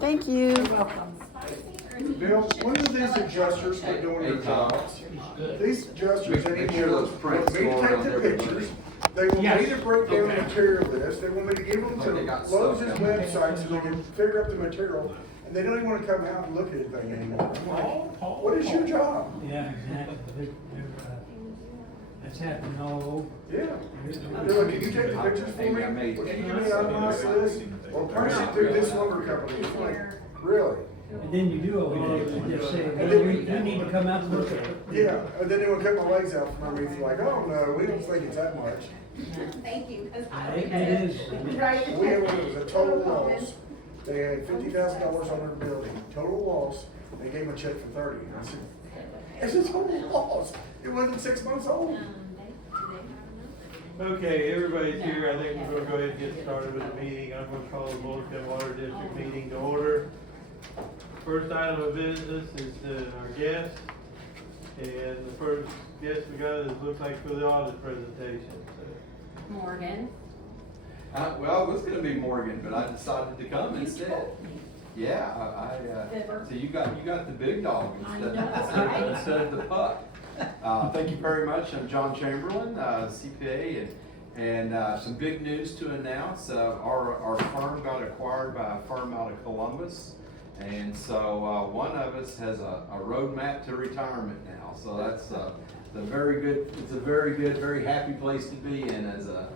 Thank you. Bill, when do these adjusters quit doing their jobs? These adjusters anymore, want me to take the pictures, they want me to break down the material list, they want me to give them to Lowe's website so they can figure out the material, and they don't even wanna come out and look at anything anymore. I'm like, what is your job? Yeah, exactly. That's happening all over. Yeah. They're like, can you take the pictures for me? Can you give me an itemized list? Or price it through this lumber company? It's like, really? And then you do all that, and just say, well, you need to come out and look at it. Yeah, and then they would cut my legs out from underneath, like, oh no, we don't think it's that much. Thank you. It is. Right. We had one that was a total loss. They had $50,000 on their building, total loss. They gave them a check for 30. And I said, it's a total loss. It wasn't 6 months old. Okay, everybody's here. I think we're gonna go ahead and get started with the meeting. I'm gonna call the Williamstown Water District meeting to order. First item of business is our guest. And the first guest we got is, looks like, for the audit presentation. Morgan. Well, it was gonna be Morgan, but I decided to come instead. Yeah, so you got the big dog instead of the pup. Thank you very much. I'm John Chamberlain, CPA, and some big news to announce. Our firm got acquired by a firm out of Columbus, and so one of us has a roadmap to retirement now. So that's a very good. It's a very good, very happy place to be in as a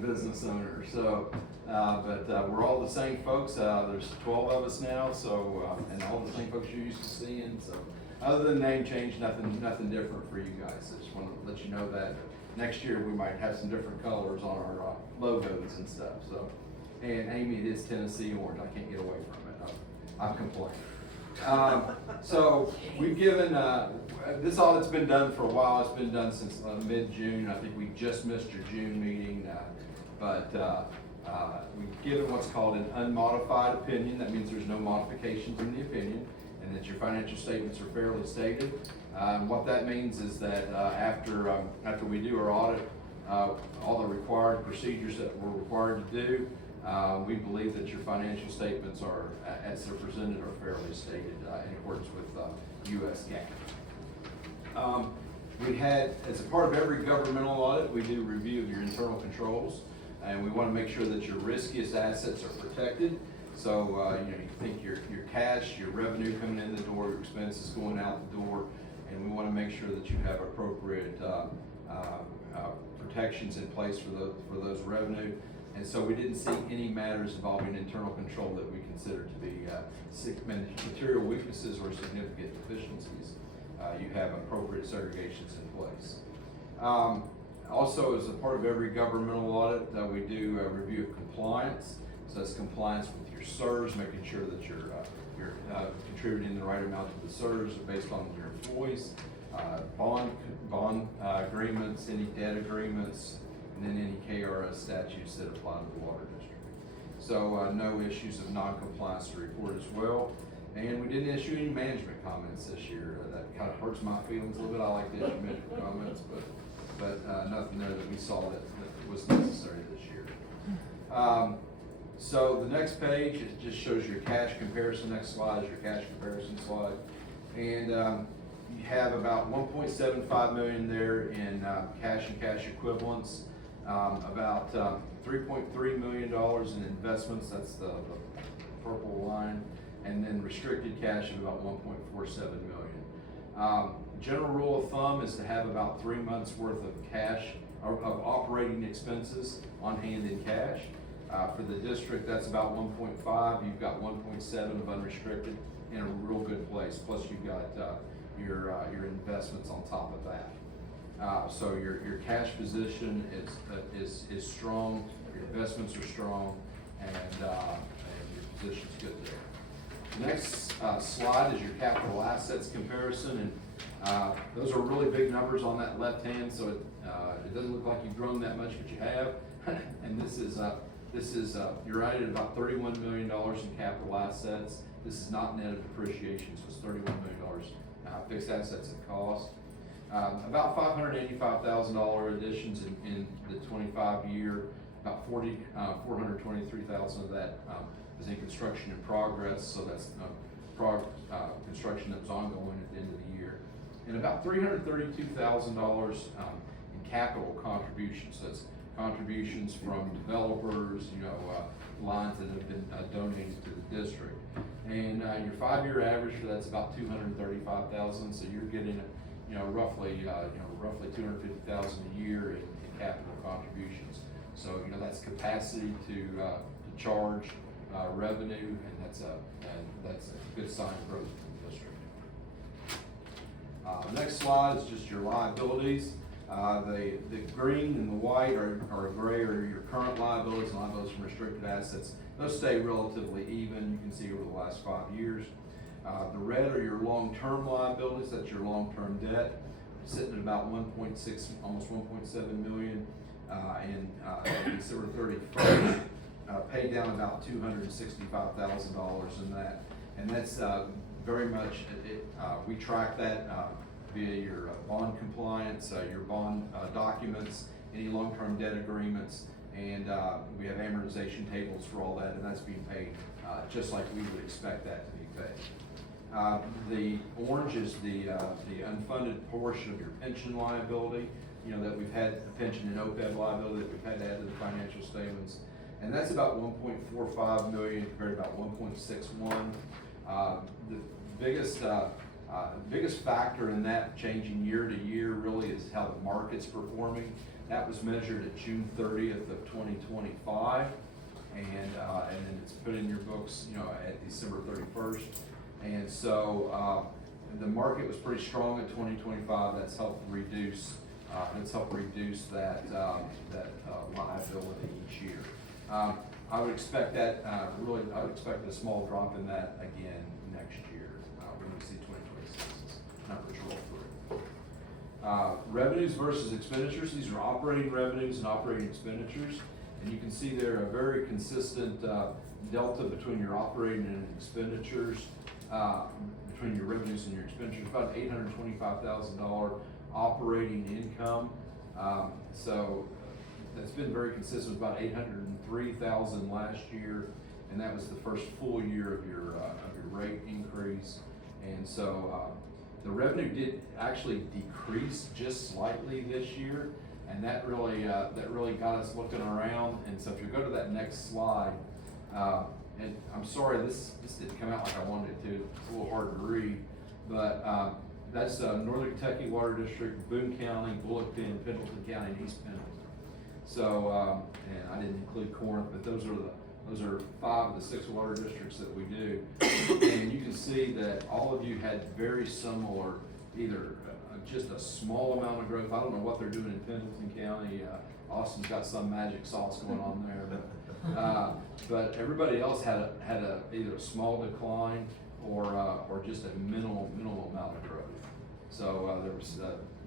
business owner. So, but we're all the same folks. There's 12 of us now, so and all the same folks you're used to seeing. So, other than name change, nothing different for you guys. I just want to let you know that next year we might have some different colors on our logos and stuff. So, and Amy, it is Tennessee orange. I can't get away from it. I've complained. So we've given this audit's been done for a while. It's been done since mid-June. I think we just missed your June meeting, but we've given what's called an unmodified opinion. That means there's no modifications in the opinion, and that your financial statements are fairly stated. What that means is that after we do our audit, all the required procedures that we're required to do, we believe that your financial statements are, as they're presented, are fairly stated in accordance with U.S. GAAP. We had, as a part of every governmental audit, we do review of your internal controls, and we want to make sure that your riskiest assets are protected. So you think your cash, your revenue coming in the door, your expenses going out the door, and we want to make sure that you have appropriate protections in place for those revenue. And so we didn't see any matters involving internal control that we consider to be material weaknesses or significant deficiencies. You have appropriate segregations in place. Also, as a part of every governmental audit, we do a review of compliance. So that's compliance with your SERS, making sure that you're contributing the right amount to the SERS based on your employees, bond agreements, any debt agreements, and then any KRS statutes that apply to the water district. So no issues of non-compliance to report as well. And we didn't issue any management comments this year. That kind of hurts my feelings a little bit. I like to issue management comments, but nothing there that we saw that was necessary this year. So the next page, it just shows your cash comparison. Next slide is your cash comparison slide. And you have about $1.75 million there in cash and cash equivalents. About $3.3 million in investments, that's the purple line, and then restricted cash of about $1.47 million. General rule of thumb is to have about 3 months worth of cash, or of operating expenses on hand in cash. For the district, that's about 1.5. You've got 1.7 of unrestricted in a real good place. Plus you've got your investments on top of that. So your cash position is strong, your investments are strong, and your position's good there. The next slide is your capital assets comparison, and those are really big numbers on that left hand, so it doesn't look like you've grown that much, but you have. And this is you're right at about $31 million in capital assets. This is not net of depreciation, so it's $31 million fixed assets at cost. About $585,000 additions in the 25 year, about $423,000 of that is in construction in progress, so that's construction that was ongoing at the end of the year. And about $332,000 in capital contributions. That's contributions from developers, lines that have been donated to the district. And your 5-year average for that's about $235,000. So you're getting, roughly $250,000 a year in capital contributions. So that's capacity to charge revenue, and that's a good sign of growth for the district. Next slide is just your liabilities. The green and the white or gray are your current liabilities and liabilities from restricted assets. Those stay relatively even, you can see over the last 5 years. The red are your long-term liabilities, that's your long-term debt, sitting at about 1.6, almost 1.7 million in December 31st. Paid down about $265,000 in that, and that's very much we track that via your bond compliance, your bond documents, any long-term debt agreements, and we have amortization tables for all that, and that's being paid just like we would expect that to be paid. The orange is the unfunded portion of your pension liability, that we've had the pension and OPEB liability that we've had to add to the financial statements. And that's about 1.45 million compared to about 1.61. The biggest factor in that changing year to year really is how the market's performing. That was measured at June 30th of 2025, and then it's put in your books, at December 31st. And so the market was pretty strong in 2025. That's helped reduce that liability each year. I would expect that, I would expect a small drop in that again next year, when we see 2026's numbers roll through. Revenues versus expenditures, these are operating revenues and operating expenditures, and you can see there a very consistent delta between your operating and expenditures, between your revenues and your expenditures, about $825,000 operating income. So that's been very consistent, about $803,000 last year, and that was the first full year of your rate increase. And so the revenue did actually decrease just slightly this year, and that really got us looking around. And so if you go to that next slide, and I'm sorry this didn't come out like I wanted it to. It's a little hard to read, but that's Northern Kentucky Water District, Boon County, Bullock, Pendleton County, and East Pendleton. So, and I didn't include Corinth, but those are 5 of the 6 water districts that we do. And you can see that all of you had very similar, either just a small amount of growth. I don't know what they're doing in Pendleton County. Austin's got some magic sauce going on there, but everybody else had either a small decline or just a minimal amount of growth. So there was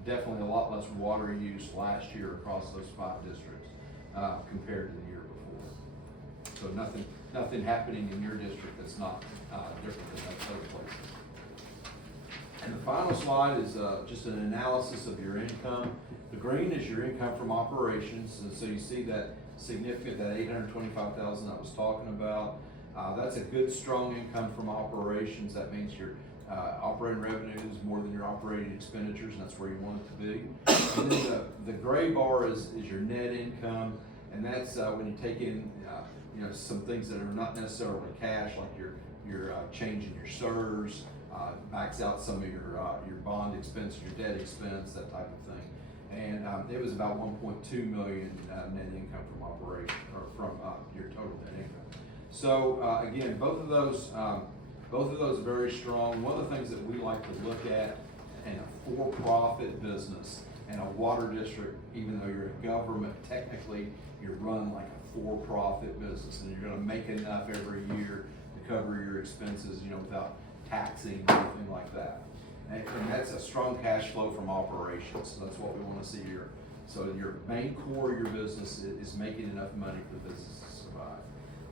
definitely a lot less water use last year across those 5 districts compared to the year before. So nothing happening in your district that's not different than those other places. And the final slide is just an analysis of your income. The green is your income from operations, and so you see that significant, that $825,000 I was talking about. That's a good, strong income from operations. That means your operating revenue is more than your operating expenditures, and that's where you want it to be. And then the gray bar is your net income, and that's when you take in some things that are not necessarily cash, like your change in your SERS, backs out some of your bond expense, your debt expense, that type of thing. And it was about 1.2 million net income from operation, or from your total net income. So again, both of those very strong. One of the things that we like to look at in a for-profit business and a water district, even though you're a government, technically you're run like a for-profit business, and you're going to make enough every year to cover your expenses, without taxing or anything like that. And that's a strong cash flow from operations. So that's what we want to see here. So your main core of your business is making enough money for the business to survive.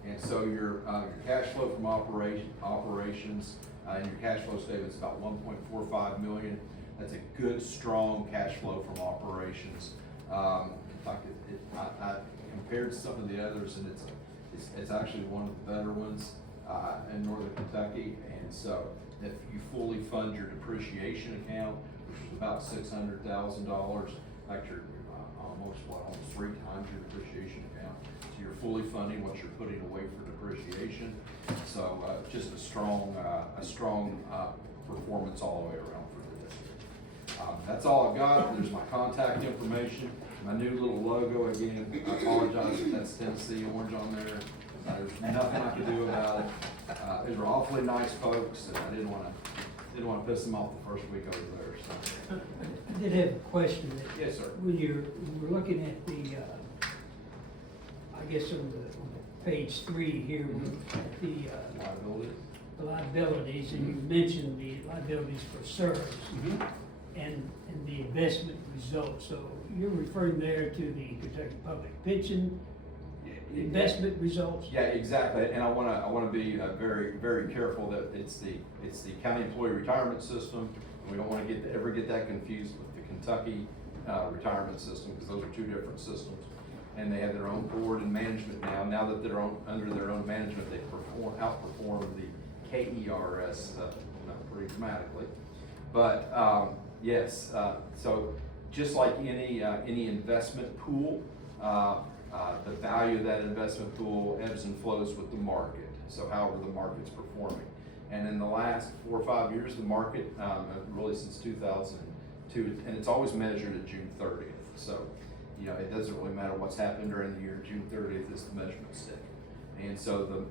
And so your cash flow from operations and your cash flow statement is about 1.45 million. That's a good, strong cash flow from operations. In fact, I compared some of the others, and It's actually one of the better ones, in northern Kentucky. And so if you fully fund your depreciation account, which is about $600,000, actually, almost 3 times your depreciation account. So you're fully funding what you're putting away for depreciation. So, just a strong performance all the way around for the district. That's all I've got. There's my contact information, my new little logo. Again, I apologize if that's Tennessee orange on there. There's nothing I could do about it. These were awfully nice folks, and I didn't want to piss them off the first week I was there. So. I did have a question. Yes, sir. When we're looking at the, I guess on page 3 here, at the Liability. the liabilities, and you mentioned the liabilities for service and the investment results. So you're referring there to the Kentucky Public Pension investment results? Yeah, exactly. And I wanna be very, very careful that it's the county employee retirement system. We don't wanna ever get that confused with the Kentucky retirement system, because those are two different systems. And they have their own board and management now. Now that they're under their own management, they outperform the KERS pretty dramatically. But yes, so just like any investment pool, the value of that investment pool ebbs and flows with the market. So however the market's performing. And in the last 4 or 5 years, the market, really since 2002, and it's always measured at June 30th. So, you know, it doesn't really matter what's happened during the year. June 30th is the measurement stick. And so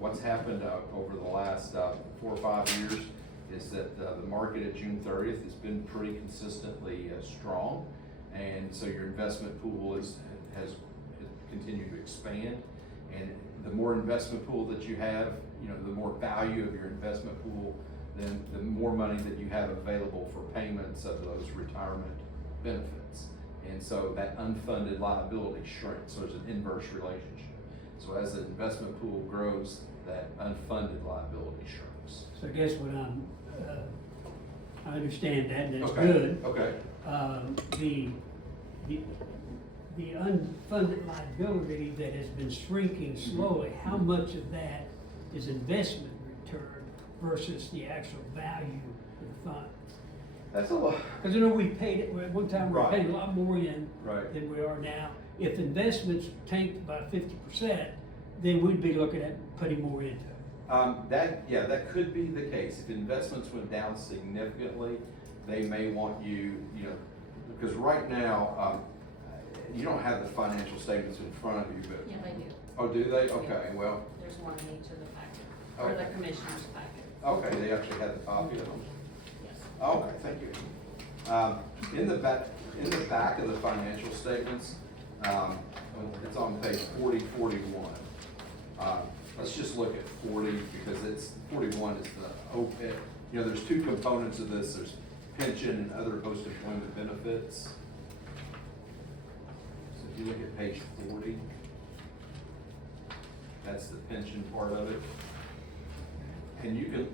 what's happened over the last 4 or 5 years is that the market at June 30th has been pretty consistently strong. And so your investment pool has continued to expand. And the more investment pool that you have, you know, the more value of your investment pool, then the more money that you have available for payments of those retirement benefits. And so that unfunded liability shrinks. So there's an inverse relationship. So as the investment pool grows, that unfunded liability shrinks. So I guess what I understand that, and that's Okay. good. Okay. The unfunded liability that has been shrinking slowly, how much of that is investment return versus the actual value of the fund? That's a lot. Because I know we paid it, at one time we were Right. paying a lot more in Right. than we are now. If investments tanked by 50%, then we'd be looking at putting more into it. That could be the case. If investments went down significantly, they may want you know, because right now, you don't have the financial statements in front of you, but. Yeah, they do. Oh, do they? Okay, well, There's one in each of the packet, or the Okay. commissioner's packet. okay, they actually had the copy of them. Yes. Okay, thank you. In the back of the financial statements, it's on page 41. Let's just look at 40, because 41 is the OPEB. You know, there's two components of this. There's pension and other post-employment benefits. So if you look at page 40, that's the pension part of it. And you can,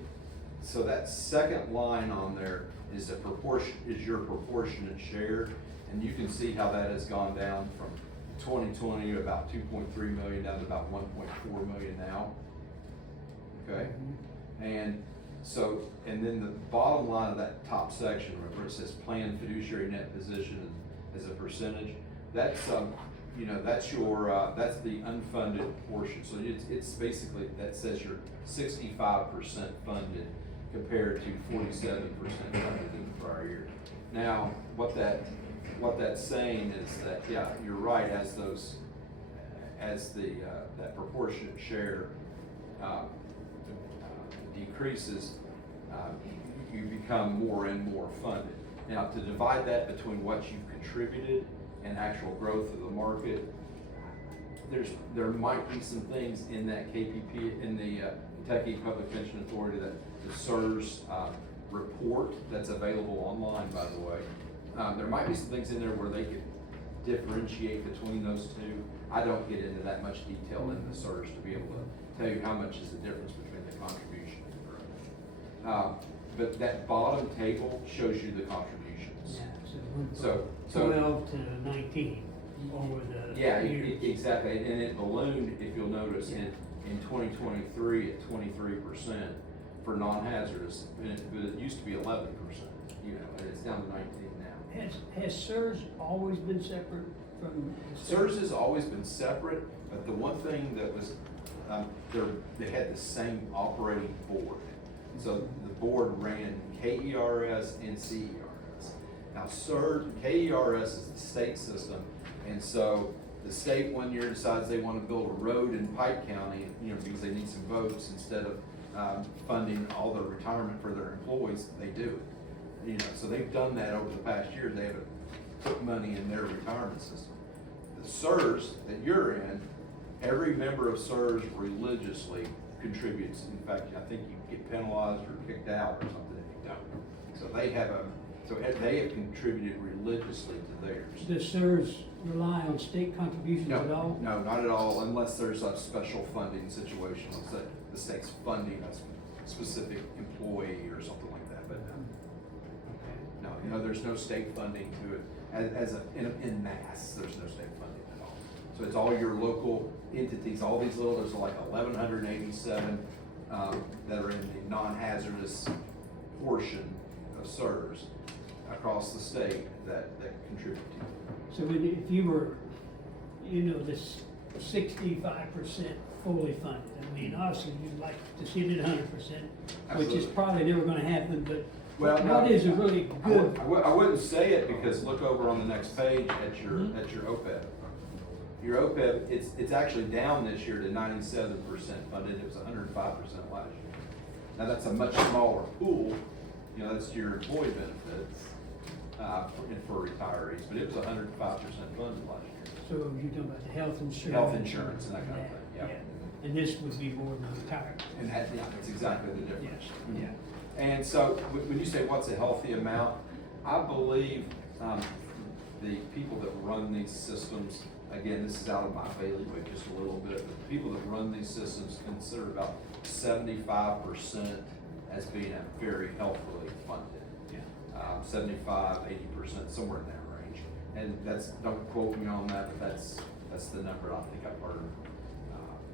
so that second line on there is your proportionate share, and you can see how that has gone down from 2020 to about 2.3 million down to about 1.4 million now. Okay, and so, and then the bottom line of that top section where it says planned fiduciary net position as a percentage, that's you know, that's your that's the unfunded portion. So it's basically, that says you're 65% funded compared to 47% funded in the prior year. Now, what that's saying is that, yeah, you're right, as that proportionate share decreases, you become more and more funded. Now, to divide that between what you've contributed and actual growth of the market, there might be some things in that KPP, in the Kentucky Public Pension Authority, that the SERS report that's available online, by the way. There might be some things in there where they could differentiate between those two. I don't get into that much detail in the SERS to be able to tell you how much is the difference between the contribution and growth. But that bottom table shows you the contributions. Yeah, so So 12 to 19. over the Yeah, years. exactly, and it ballooned, if you'll notice, in 2023 at 23% for non-hazardous, but it used to be 11%, you know, and it's down to 19 now. Has SERS always been separate from? the state? SERS has always been separate, but the one thing that was, they had the same operating board. So the board ran KERS and CERS. Now KERS is the state system, and so the state one year decides they want to build a road in Pike County, you know, because they need some votes, instead of funding all the retirement for their employees, they do it. You know, so they've done that over the past year. They haven't put money in their retirement system. The SERS that you're in, every member of SERS religiously contributes. In fact, I think you get penalized or kicked out or something if you don't. So they have contributed religiously to theirs. Does SERS rely on state contributions at all? No, not at all, unless there's a special funding situation, let's say the state's funding a specific employee or something like that, but no, there's no state funding to it in mass, there's no state funding at all. So it's all your local entities, all these little, there's like 1,187 that are in the non-hazardous portion of SERS across the state that contribute to it. So if you were, you know, this 65% fully funded, I mean, obviously you'd like to see it at 100%, which is Absolutely. probably never gonna happen, but Well, no, what is a really good? I wouldn't say it, because look over on the next page at your OPEB. Your OPEB, it's actually down this year to 97% funded. It was 105% last year. Now that's a much smaller pool. You know, that's your employee benefits for retirees, but it was 105% funded last year. So you're talking about the health insurance? Health insurance and that kind of thing, yeah. And this would be more than retirement? And that's exactly the difference. Yeah. And so, when you say what's a healthy amount, I believe the people that run these systems, again, this is out of my bailiwick just a little bit, but the people that run these systems consider about 75% as being a very healthily funded. 75, 80%, somewhere in that range. And don't quote me on that, but that's the number I think I've heard,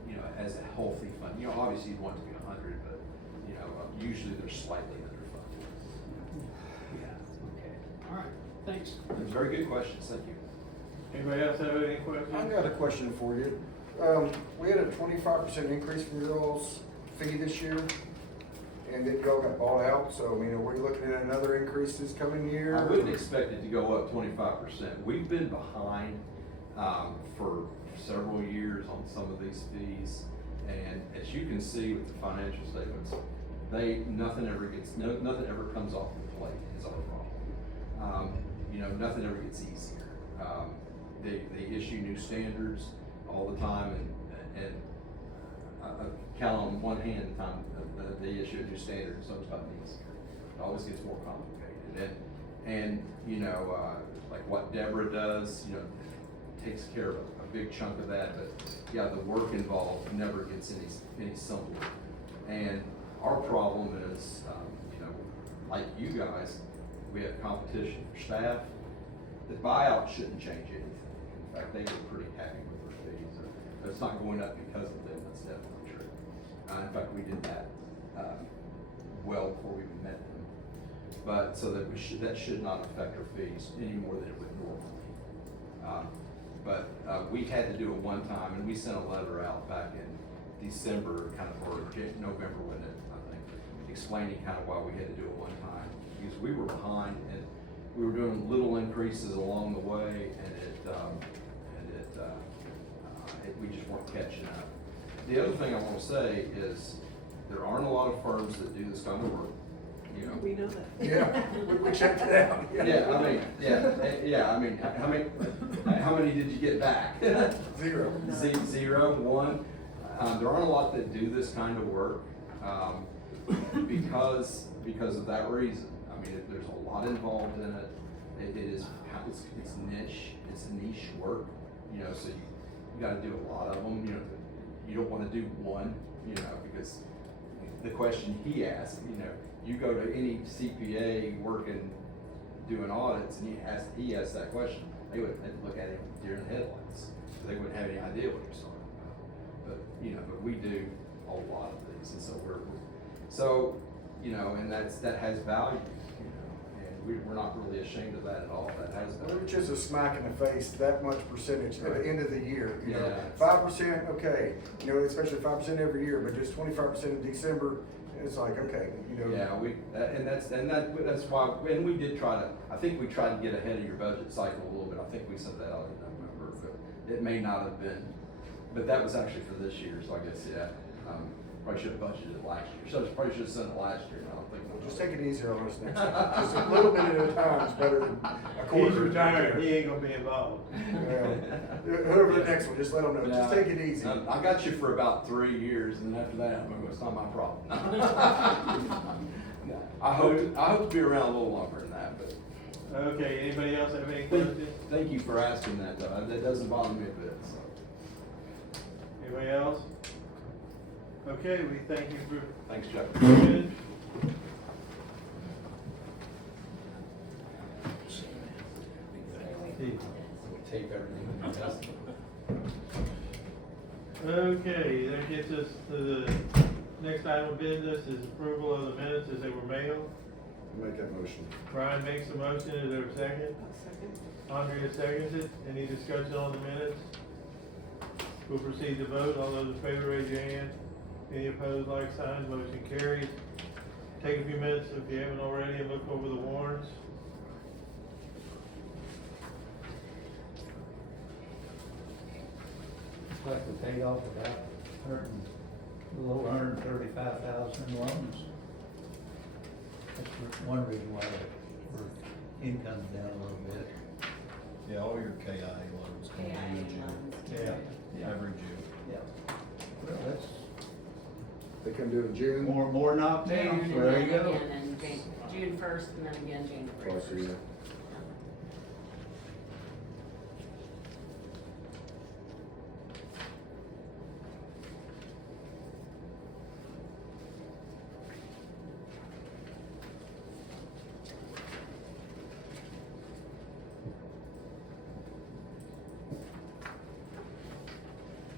you know, as a healthy fund. You know, obviously you want it to be 100, but you know, usually they're slightly underfunded. Yeah, okay, all right, thanks. Those very good questions, thank you. Anybody else have any questions? I got a question for you. We had a 25% increase from your all's fee this year, and then y'all got bought out, so, I mean, are we looking at another increase this coming year? I wouldn't expect it to go up 25%. We've been behind for several years on some of these fees, and as you can see with the financial statements, nothing ever comes off the plate is our problem. You know, nothing ever gets easier. They issue new standards all the time, and I count on one hand the time that they issue a new standard, so it's gotten easier. It always gets more complicated, and you know, like what Deborah does, you know, takes care of a big chunk of that, but yeah, the work involved never gets any simpler. And our problem is, you know, like you guys, we have competition for staff. The buyout shouldn't change anything. In fact, they were pretty happy with their fees. It's not going up because of them, that's definitely true. In fact, we did that well before we even met them. But so that that should not affect our fees any more than it would normally. But we had to do it one time, and we sent a letter out back in December, kind of, or November, wasn't it, I think, explaining kind of why we had to do it one time, because we were behind, and we were doing little increases along the way, and we just weren't catching up. The other thing I want to say is there aren't a lot of firms that do this kind of work. You know. We know that. Yeah, we checked it out. Yeah, I mean, how many did you get back? Zero. Zero, one. There aren't a lot that do this kind of work because of that reason. I mean, there's a lot involved in it. It's niche. It's niche work. You know, so you got to do a lot of them. You know, you don't want to do one. You know, because the question he asked, you know, you go to any CPA working, doing audits, and he asks that question, they wouldn't have to look at it during the headlights, so they wouldn't have any idea what you're talking about. But, you know, but we do a lot of these, and so and that has value, you know, and we're not really ashamed of that at all, that has value. It's just a smack in the face, that much percentage at the end of the year, you know, Yeah. 5%, okay, you know, especially 5% every year, but just 25% in December, it's like, okay, you know. Yeah, that's why, and we did try to, I think we tried to get ahead of your budget cycle a little bit, I think we said that out in November, but it may not have been, but that was actually for this year, so I guess, yeah, probably should have budgeted it last year, so probably should have sent it last year, and I don't think. Well, just take it easy on us next time, just a little bit at a time is better than a quarter. He's retired, he ain't gonna be involved. Well, whoever the next one, just let them know, just take it easy. I got you for about 3 years, and then after that, I'm gonna, it's not my problem. I hope to be around a little longer than that, but. Okay, anybody else have any questions? Thank you for asking that, though, that doesn't bother me a bit, so. Anybody else? Okay, we thank you for. Thanks, Chuck. Good. Tape everything. Okay, that gets us to the next item of business is approval of the minutes as they were mailed. Make that motion. Brian makes the motion, is there a second? Andrea seconds it, any discussion on the minutes? We'll proceed to vote, all those in favor raise your hand, any opposed like sign, motion carries. Take a few minutes if you haven't already and look over the warrants. Looks like we paid off about a little over 135,000 in loans. That's one reason why our income's down a little bit. Yeah, all your KI loans come KIA due in June. loans. Yeah. Every June. Yeah. Well, that's They come due in June. more knocked down, June so and there then you go. again in June 1st and then again January Twice a year. 1st.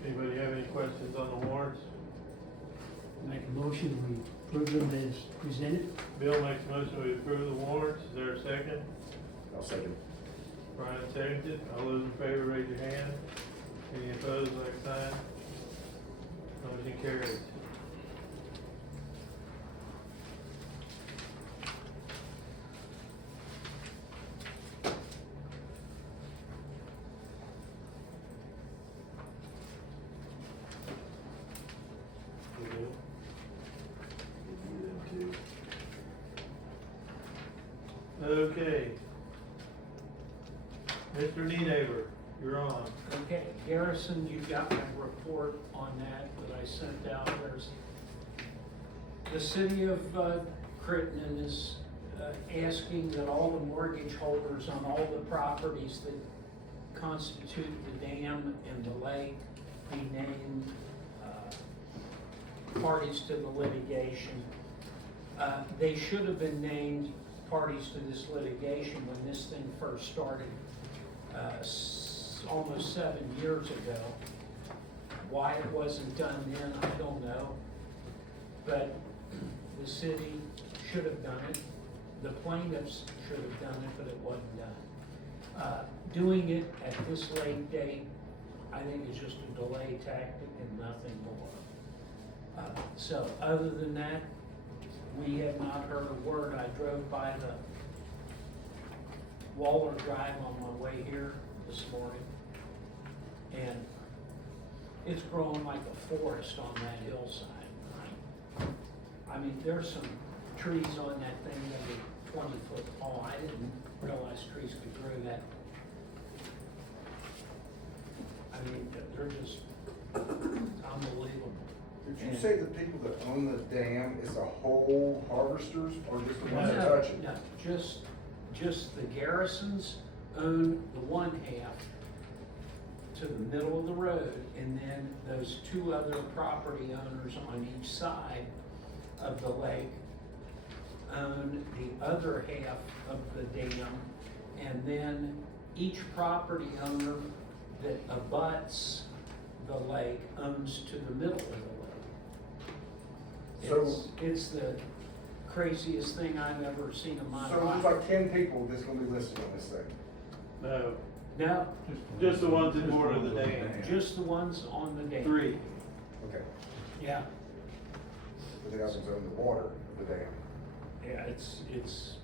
Anybody have any questions on the warrants? Make a motion, we approve them as presented. Bill makes a motion to approve the warrants, is there a second? I'll second. Brian seconds it, all those in favor raise your hand, any opposed like sign. Motion carries. Okay. Mr. Nienaber, you're on. Okay, Garrison, you got my report on that I sent out. There's, the city of Crittenden is asking that all the mortgage holders on all the properties that constitute the dam and the lake be named parties to the litigation. They should have been named parties to this litigation when this thing first started, almost 7 years ago. Why it wasn't done then, I don't know. But the city should have done it. The plaintiffs should have done it, but it wasn't done. Doing it at this late date, I think is just a delay tactic and nothing more. So other than that, we have not heard a word. I drove by the Waller Drive on my way here this morning, and it's growing like a forest on that hillside. I mean, there's some trees on that thing that are 20 foot tall. I didn't realize trees could grow that. I mean, they're just unbelievable. Did you say the people that own the dam is the whole harvesters or just the ones that touch it? No, just the Garrisons own the one half to the middle of the road, and then those two other property owners on each side of the lake own the other half of the dam, and then each property owner that abuts the lake owns to the middle of the lake. So- It's the craziest thing I've ever seen in my So there's life. like 10 people that's gonna be listed on this thing. No, No, just the ones that border the dam. just the ones on the dam. 3. Okay. Yeah, But they haven't owned the water of the dam. yeah, it's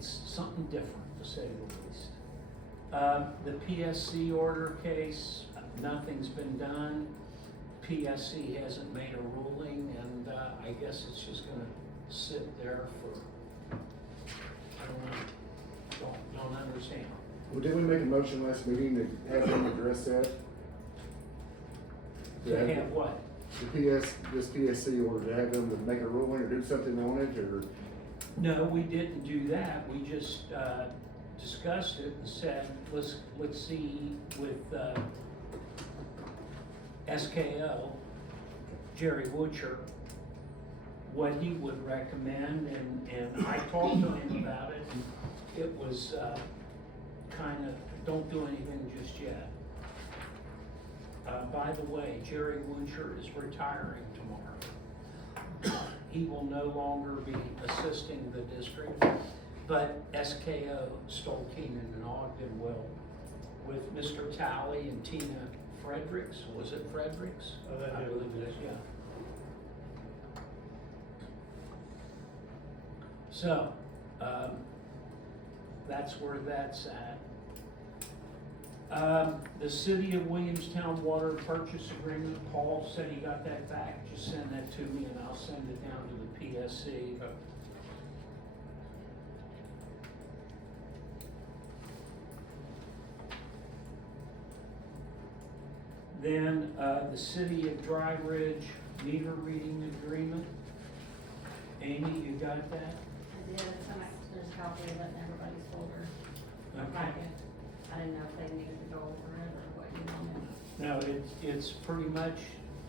something different, to say the least. The PSC order case, nothing's been done. PSC hasn't made a ruling, and I guess it's just gonna sit there for, I don't understand. Well, didn't we make a motion last meeting to have them address that? To have what? This PSC order, to have them to make a ruling or do something on it, or? No, we didn't do that, we just, discussed it and said, let's see with, SKO, Jerry Woocher, what he would recommend, and I talked to him about it, and it was, kinda, don't do anything just yet. By the way, Jerry Woocher is retiring tomorrow. He will no longer be assisting the district, but SKO Stolkinen and Ogden will, with Mr. Talley and Tina Fredericks, was it Fredericks? I believe it is, yeah. So, that's where that's at. The City of Williamstown Water Purchase Agreement, Paul said he got that back, just send that to me and I'll send it down to the PSC. Then, the City of Dry Ridge meter reading agreement. Amy, you got that? I did, there's a copy of it in everybody's folder. Okay. Packet. I didn't know if they needed to go over it or what you wanted. No, it's pretty much,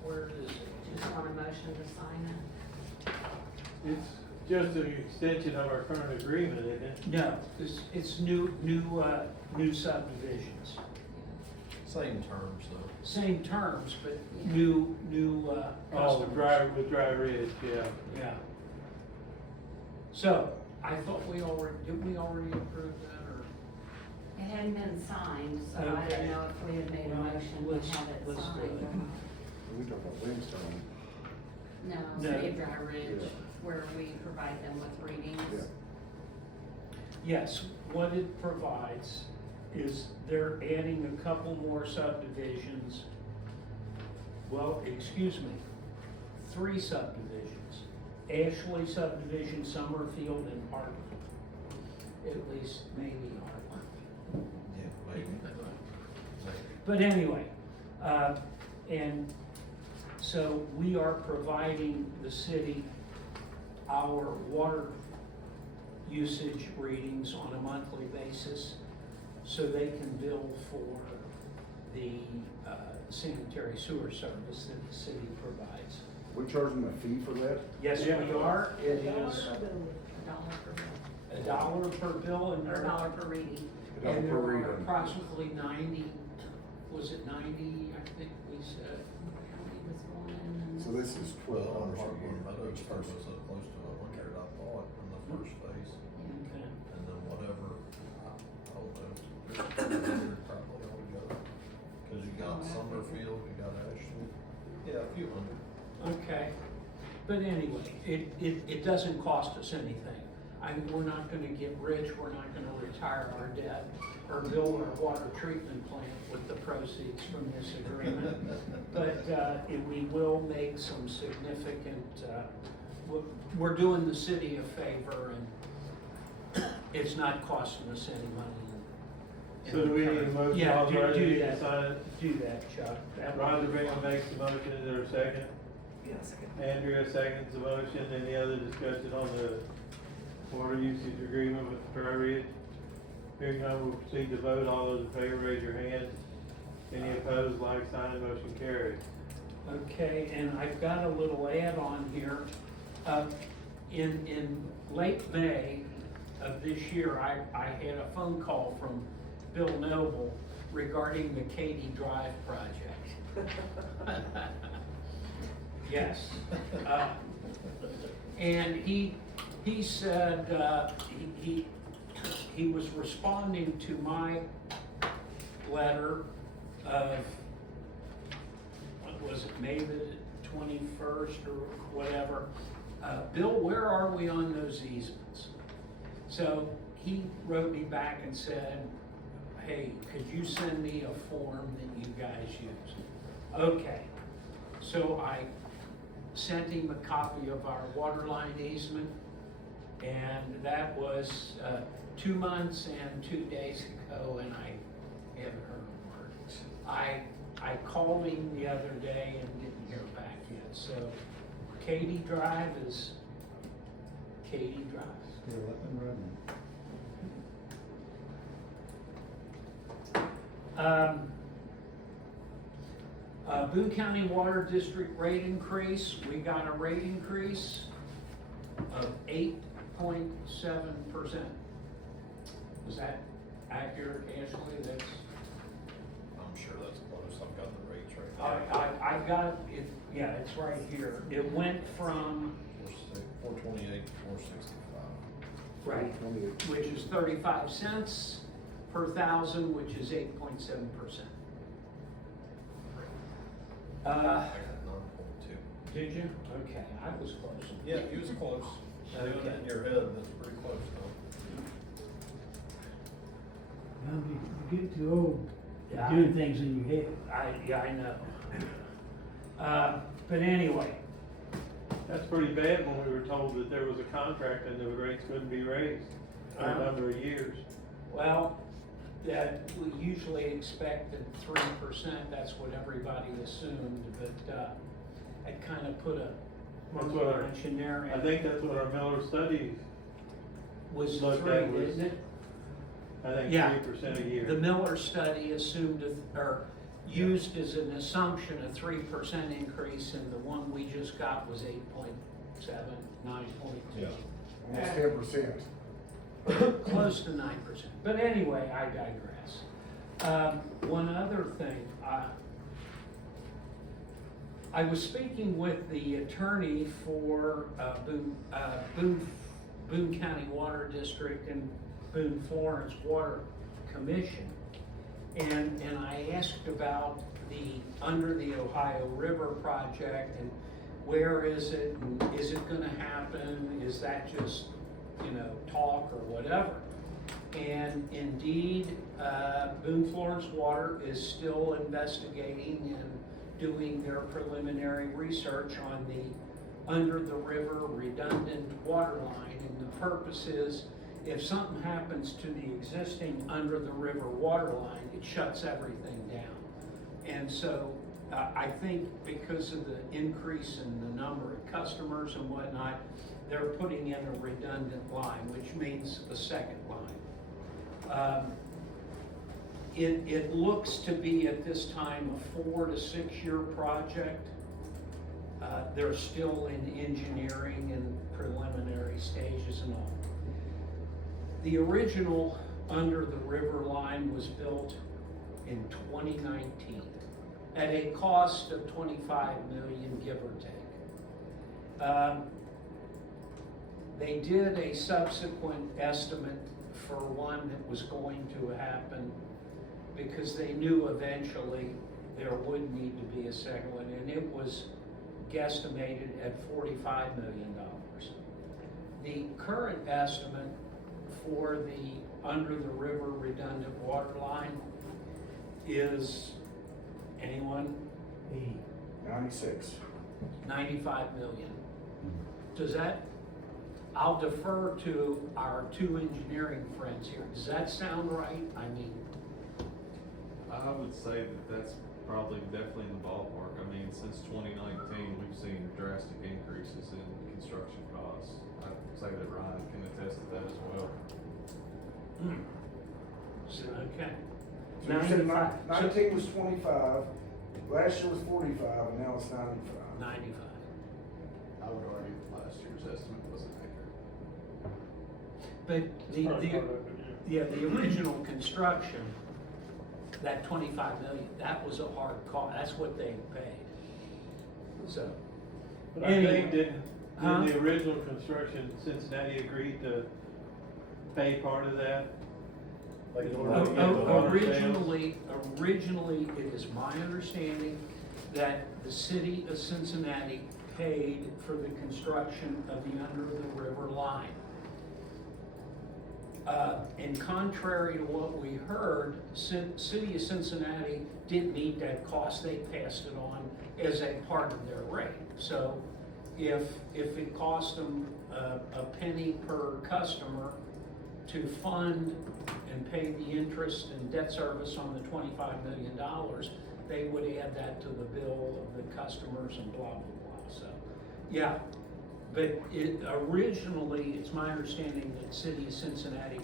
where is it? Just want a motion to sign it. It's just an extension of our current agreement, isn't it? No, it's new subdivisions. Same terms though. Same terms, but new Oh, customers. with Dry Ridge, yeah. Yeah. So, I thought did we already approve that, or? It hadn't been signed, so I Okay. didn't know if we had made a Well, motion let's- to have it let's do signed. it. We talked about Williamstown. No, No. City of Dry Ridge, Yeah. where we provide them with readings. Yeah. Yes, what it provides is they're adding a couple more subdivisions. Well, excuse me, 3 subdivisions. Ashley subdivision, Summerfield, and Harp. At least maybe Harp. Yeah, maybe. But anyway, and so we are providing the city our water usage readings on a monthly basis, so they can bill for the sanitary sewer service that the city provides. We charge them a fee for that? Yes, we are. It is $1 per bill, $1 per bill, and or there $1 per reading. $1 and per there are reading. approximately 90, was it 90, I think we said. County was one, and So then this is Well, $12 Harp a year. Meadows each first person. was up close to 100, I thought, in the first phase. Okay. And then whatever, I don't know, 100 probably altogether. Cause you got Summerfield, you got Ashley, yeah, a few hundred. Okay, but anyway, it doesn't cost us anything. I mean, we're not gonna get rich, we're not gonna retire our debt or build our water treatment plant with the proceeds from this agreement. But, we will make some significant, we're doing the city a favor, and it's not costing us any money. So do we need a motion Yeah, authorizing do you to that. sign it? Do that, Chuck. That would Roger be Bingham fine. makes the motion, is there a second? Andrea seconds the motion, any other discussion on the water usage agreement with Dry Ridge? Hearing none, we'll proceed to vote, all those in favor raise your hand. Any opposed, like sign, motion carried. Okay, and I've got a little add-on here. In late May, of this year, I had a phone call from Bill Noble regarding the Katy Drive project. Yes. And he said, he was responding to my letter of, what was it, May the 21st or whatever. Bill, where are we on those easements? So he wrote me back and said, hey, could you send me a form that you guys use? Okay, so I sent him a copy of our water line easement, and that was 2 months and 2 days ago, and I haven't heard a word. I called him the other day and didn't hear back yet, so Katy Drive is Katy Drive. Still up and running. Boone County Water District rate increase, we got a rate increase of 8.7%. Is that accurate, Ashley? That's, I'm sure that's close, I've got the rates right now. I got it, yeah, it's right here. It went from, 428 to 465. right, which is 35 cents per thousand, which is 8.7%. I got 9.2. Did you? Okay, I was close. Yeah, you was close. Doing it in your head, that's pretty close though. Well, you get too old Yeah. doing things in your head. I know. But anyway, That's pretty bad when we were told that there was a contract and the rates couldn't be raised for a number of years. well, that we usually expected 3%, that's what everybody assumed, but, it kind of put a That's monkey what our- wrench in there. I think that's what our Miller study, Was looked 3, at was- isn't it? I think Yeah. 3% a year. The Miller study assumed, or used as an assumption a 3% increase, and the one we just got was 8.7, 9.2. Yeah. Almost 10%. Close to 9%. But anyway, I digress. One other thing, I was speaking with the attorney for Boone County Water District and Boone Florence Water Commission, and I asked about under the Ohio River project, and where is it, and is it gonna happen, is that just, talk or whatever. And indeed, Boone Florence Water is still investigating and doing their preliminary research on the under the river redundant water line. And the purpose is, if something happens to the existing under the river water line, it shuts everything down. And so I think because of the increase in the number of customers and whatnot, they're putting in a redundant line, which means a second line. It looks to be at this time a 4 to 6 year project. They're still in engineering and preliminary stages and all. The original under the river line was built in 2019 at a cost of $25 million, give or take. They did a subsequent estimate for one that was going to happen because they knew eventually there would need to be a second one, and it was guesstimated at $45 million. The current estimate for the under the river redundant water line is, anyone? 96. 95 million. Does that, I'll defer to our two engineering friends here. Does that sound right? I mean, I would say that that's probably definitely in the ballpark. I mean, since 2019, we've seen drastic increases in construction costs. I'd say that Ryan can attest to that as well. okay. So you said 95. 19 was 25, last year was 45, and now it's 95. 95. I would argue that last year's estimate wasn't accurate. But the, Part of it, yeah, the original construction, that 25 million, that was a hard cost, that's what they paid. So, But I Anyway. think didn't Huh? the original construction, Cincinnati agreed to pay part of that? In order to get the water sales? Originally, it is my understanding that the city of Cincinnati paid for the construction of the under the river line. And contrary to what we heard, city of Cincinnati didn't meet that cost, they passed it on as a part of their rate. So if it cost them a penny per customer to fund and pay the interest and debt service on the $25 million, they would add that to the bill of the customers and blah, blah, blah. So, yeah. But originally, it's my understanding that city of Cincinnati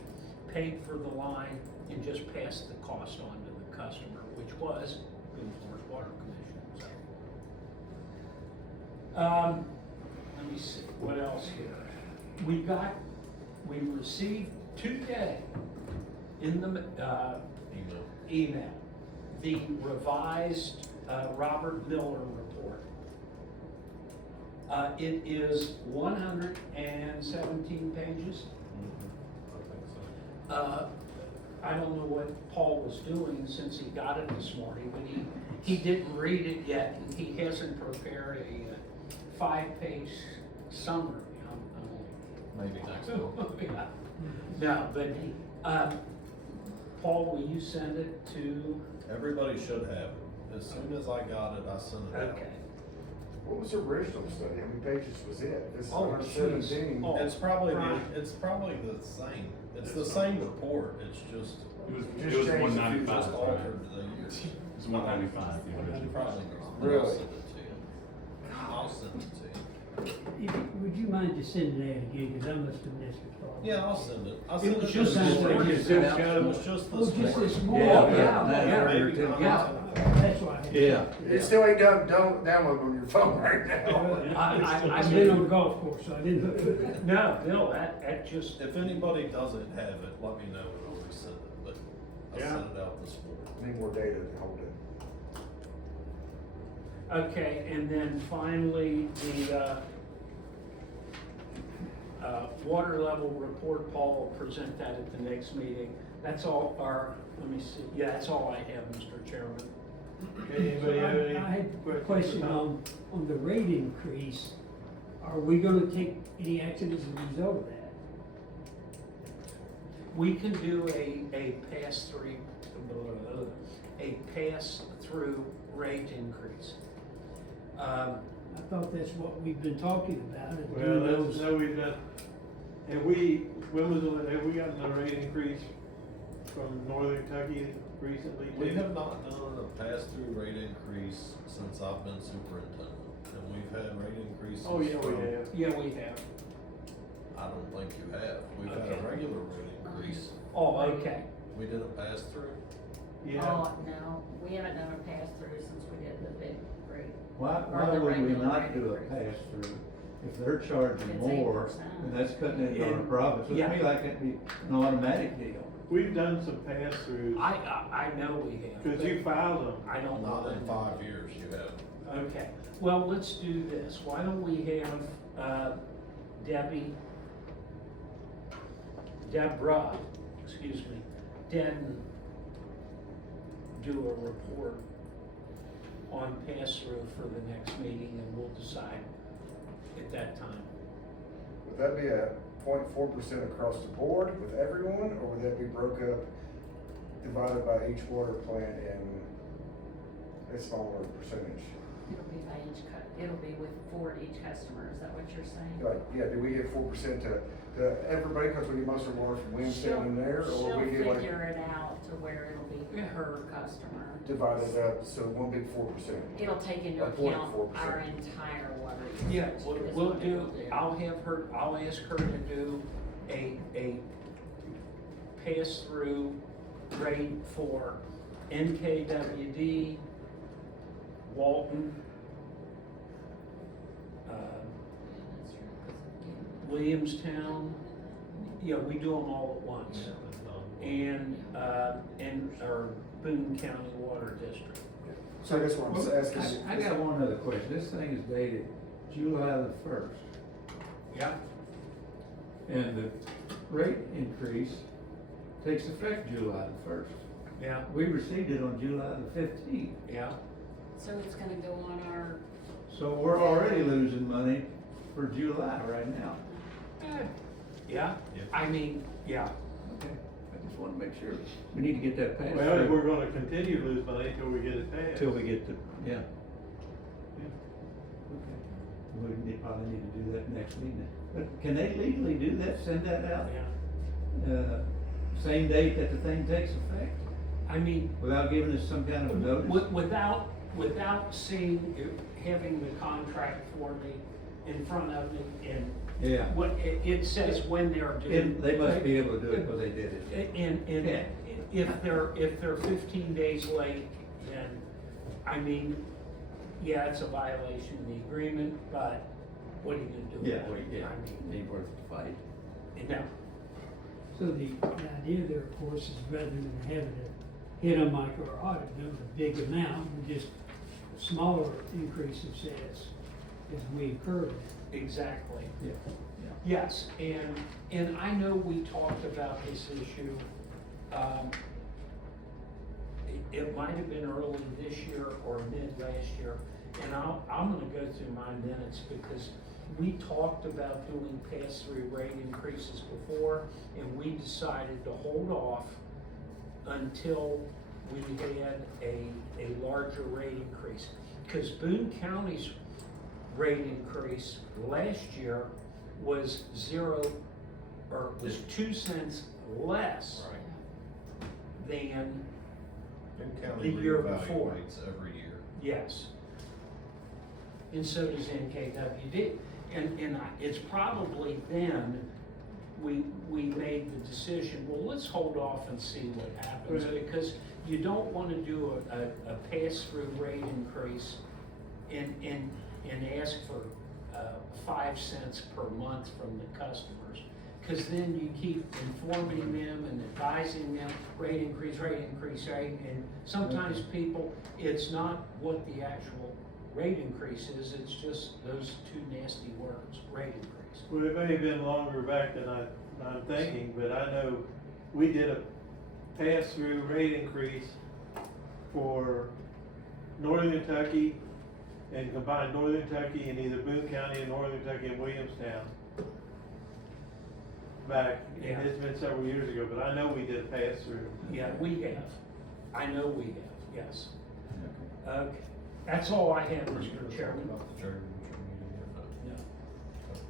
paid for the line and just passed the cost on to the customer, which was Williamstown Water Commission. So. Let me see, what else here? We received today in the email, the revised Robert Miller report. It is 117 pages. I don't know what Paul was doing since he got it this morning, but he didn't read it yet, and he hasn't prepared a 5-page summary. Maybe next month. Yeah. No, but, Paul, will you send it to? Everybody should have it. As soon as I got it, I sent it out. Okay. What was the original study? How many pages was it? This is Oh, number jeez. 17. Oh. It's probably, Right. it's probably the same. It's the same report, it's just, Just was changed a few $195, just right? altered the years. It's $195, the You original. probably know. Really? I'll send it to you. I'll send it to you. Would you mind just sending that again, because I must have missed it. Yeah, I'll send it. I'll It send was it just this this morning. morning. It was just Oh, this just morning. this morning? Yeah. That's why. Yeah. It still ain't download on your phone right now. I've been on the golf course, so I didn't look at it. No, Bill, that just, If anybody doesn't have it, let me know and I'll resend it, but I Yeah. sent it out this morning. Need more data to hold it. okay, and then finally, the, water level report, Paul will present that at the next meeting. That's all, let me see, yeah, that's all I have, Mr. Chairman. Okay, anybody have any I had a questions? question or comments? on the rate increase. Are we gonna take any action as a result of that? We can do a pass-through rate increase. I thought that's what we've been talking about. is Well, doing that's, those- no, we've done, have we gotten a rate increase from Northern Kentucky recently? We too? have not done a pass-through rate increase since I've been superintendent, and we've had rate increases. Oh, yeah, we from- have. Yeah, we have. I don't think you have. We've had Okay. a regular rate increase. Oh, okay. We did a pass-through. Yeah, Oh, no, we haven't done a pass-through since we did the big rate. Why Or the would we regular not rate do a increase. pass-through? If they're charging It's more, 8%. then that's cutting into our And- profits. So to yeah. me, like it'd be an automatic deal. we've done some pass-throughs, I know we have. cause you filed them. I don't know. Not in 5 years you have. Okay, well, let's do this. Why don't we have, Deborah, Denton do a report on pass-through for the next meeting, and we'll decide at that time. Would that be a 0.4% across the board with everyone, or would that be broke up, divided by each water plant in a smaller percentage? It'll be by it'll be for each customer, is that what you're saying? Like, yeah, do we give 4% to everybody, cause we get most of our water from Williamstown in there, or we give She'll like figure it out to where it'll be per customer. divided up, so it won't be 4%? It'll take into A account 0.4%. our entire water Yeah, usage. we'll is what do, it'll I'll ask her to do a pass-through rate for NKWD, Walton, Williamstown, Yeah, we do them all at once. And our Boon County Water District. So I guess what I'm asking. is- I got one other question. This thing is dated July the 1st. Yeah. And the rate increase takes effect July the 1st. Yeah, We received it on July the 15th. yeah. So it's gonna go on our, So we're already losing money for July right now. Yeah, I mean, yeah. Okay, I just wanna make sure. We need to get that passed. Well, through we're gonna continue to lose money till we get it passed. Till we get the, yeah. Okay. We probably need to do that next meeting. But can they legally do that, send that out? Yeah. Same date that the thing takes effect, I mean, without giving us some kind of a notice? without seeing, having the contract for me in front of me and Yeah. what, it says when they're due. And they must be able to do it because they did it. And Yeah. if they're 15 days late, then, I mean, yeah, it's a violation of the agreement, but what are you gonna do? Yeah, about it? yeah, I mean, ain't worth the fight. no. So the idea there, of course, is rather than having to hit them like our audit, you know, the big amount, we just smaller increases as we incur it. Exactly. Yeah. Yes, and I know we talked about this issue, it might have been early this year or mid last year, and I'm gonna go through my minutes because we talked about doing pass-through rate increases before, and we decided to hold off until we had a larger rate increase. Because Boone County's rate increase last year was was 2 cents less than Boone County the year before. reevaluates every year. Yes. And so does NKWD. And it's probably then we made the decision, well, let's hold off and see what happens. Right. Because you don't wanna do a pass-through rate increase and ask for 5 cents per month from the customers. Cause then you keep informing them and advising them, rate increase, and sometimes people, it's not what the actual rate increase is, it's just those two nasty words, rate increase. Well, it may have been longer back than I'm thinking, but I know we did a pass-through rate increase for Northern Kentucky and combined Northern Kentucky and either Boone County and Northern Kentucky and Williamstown. Back, Yeah. it's been several years ago, but I know we did a pass-through. Yeah, we have, I know we have, yes. Okay, that's all I have, Mr. Chairman. About the jury meeting or not? No.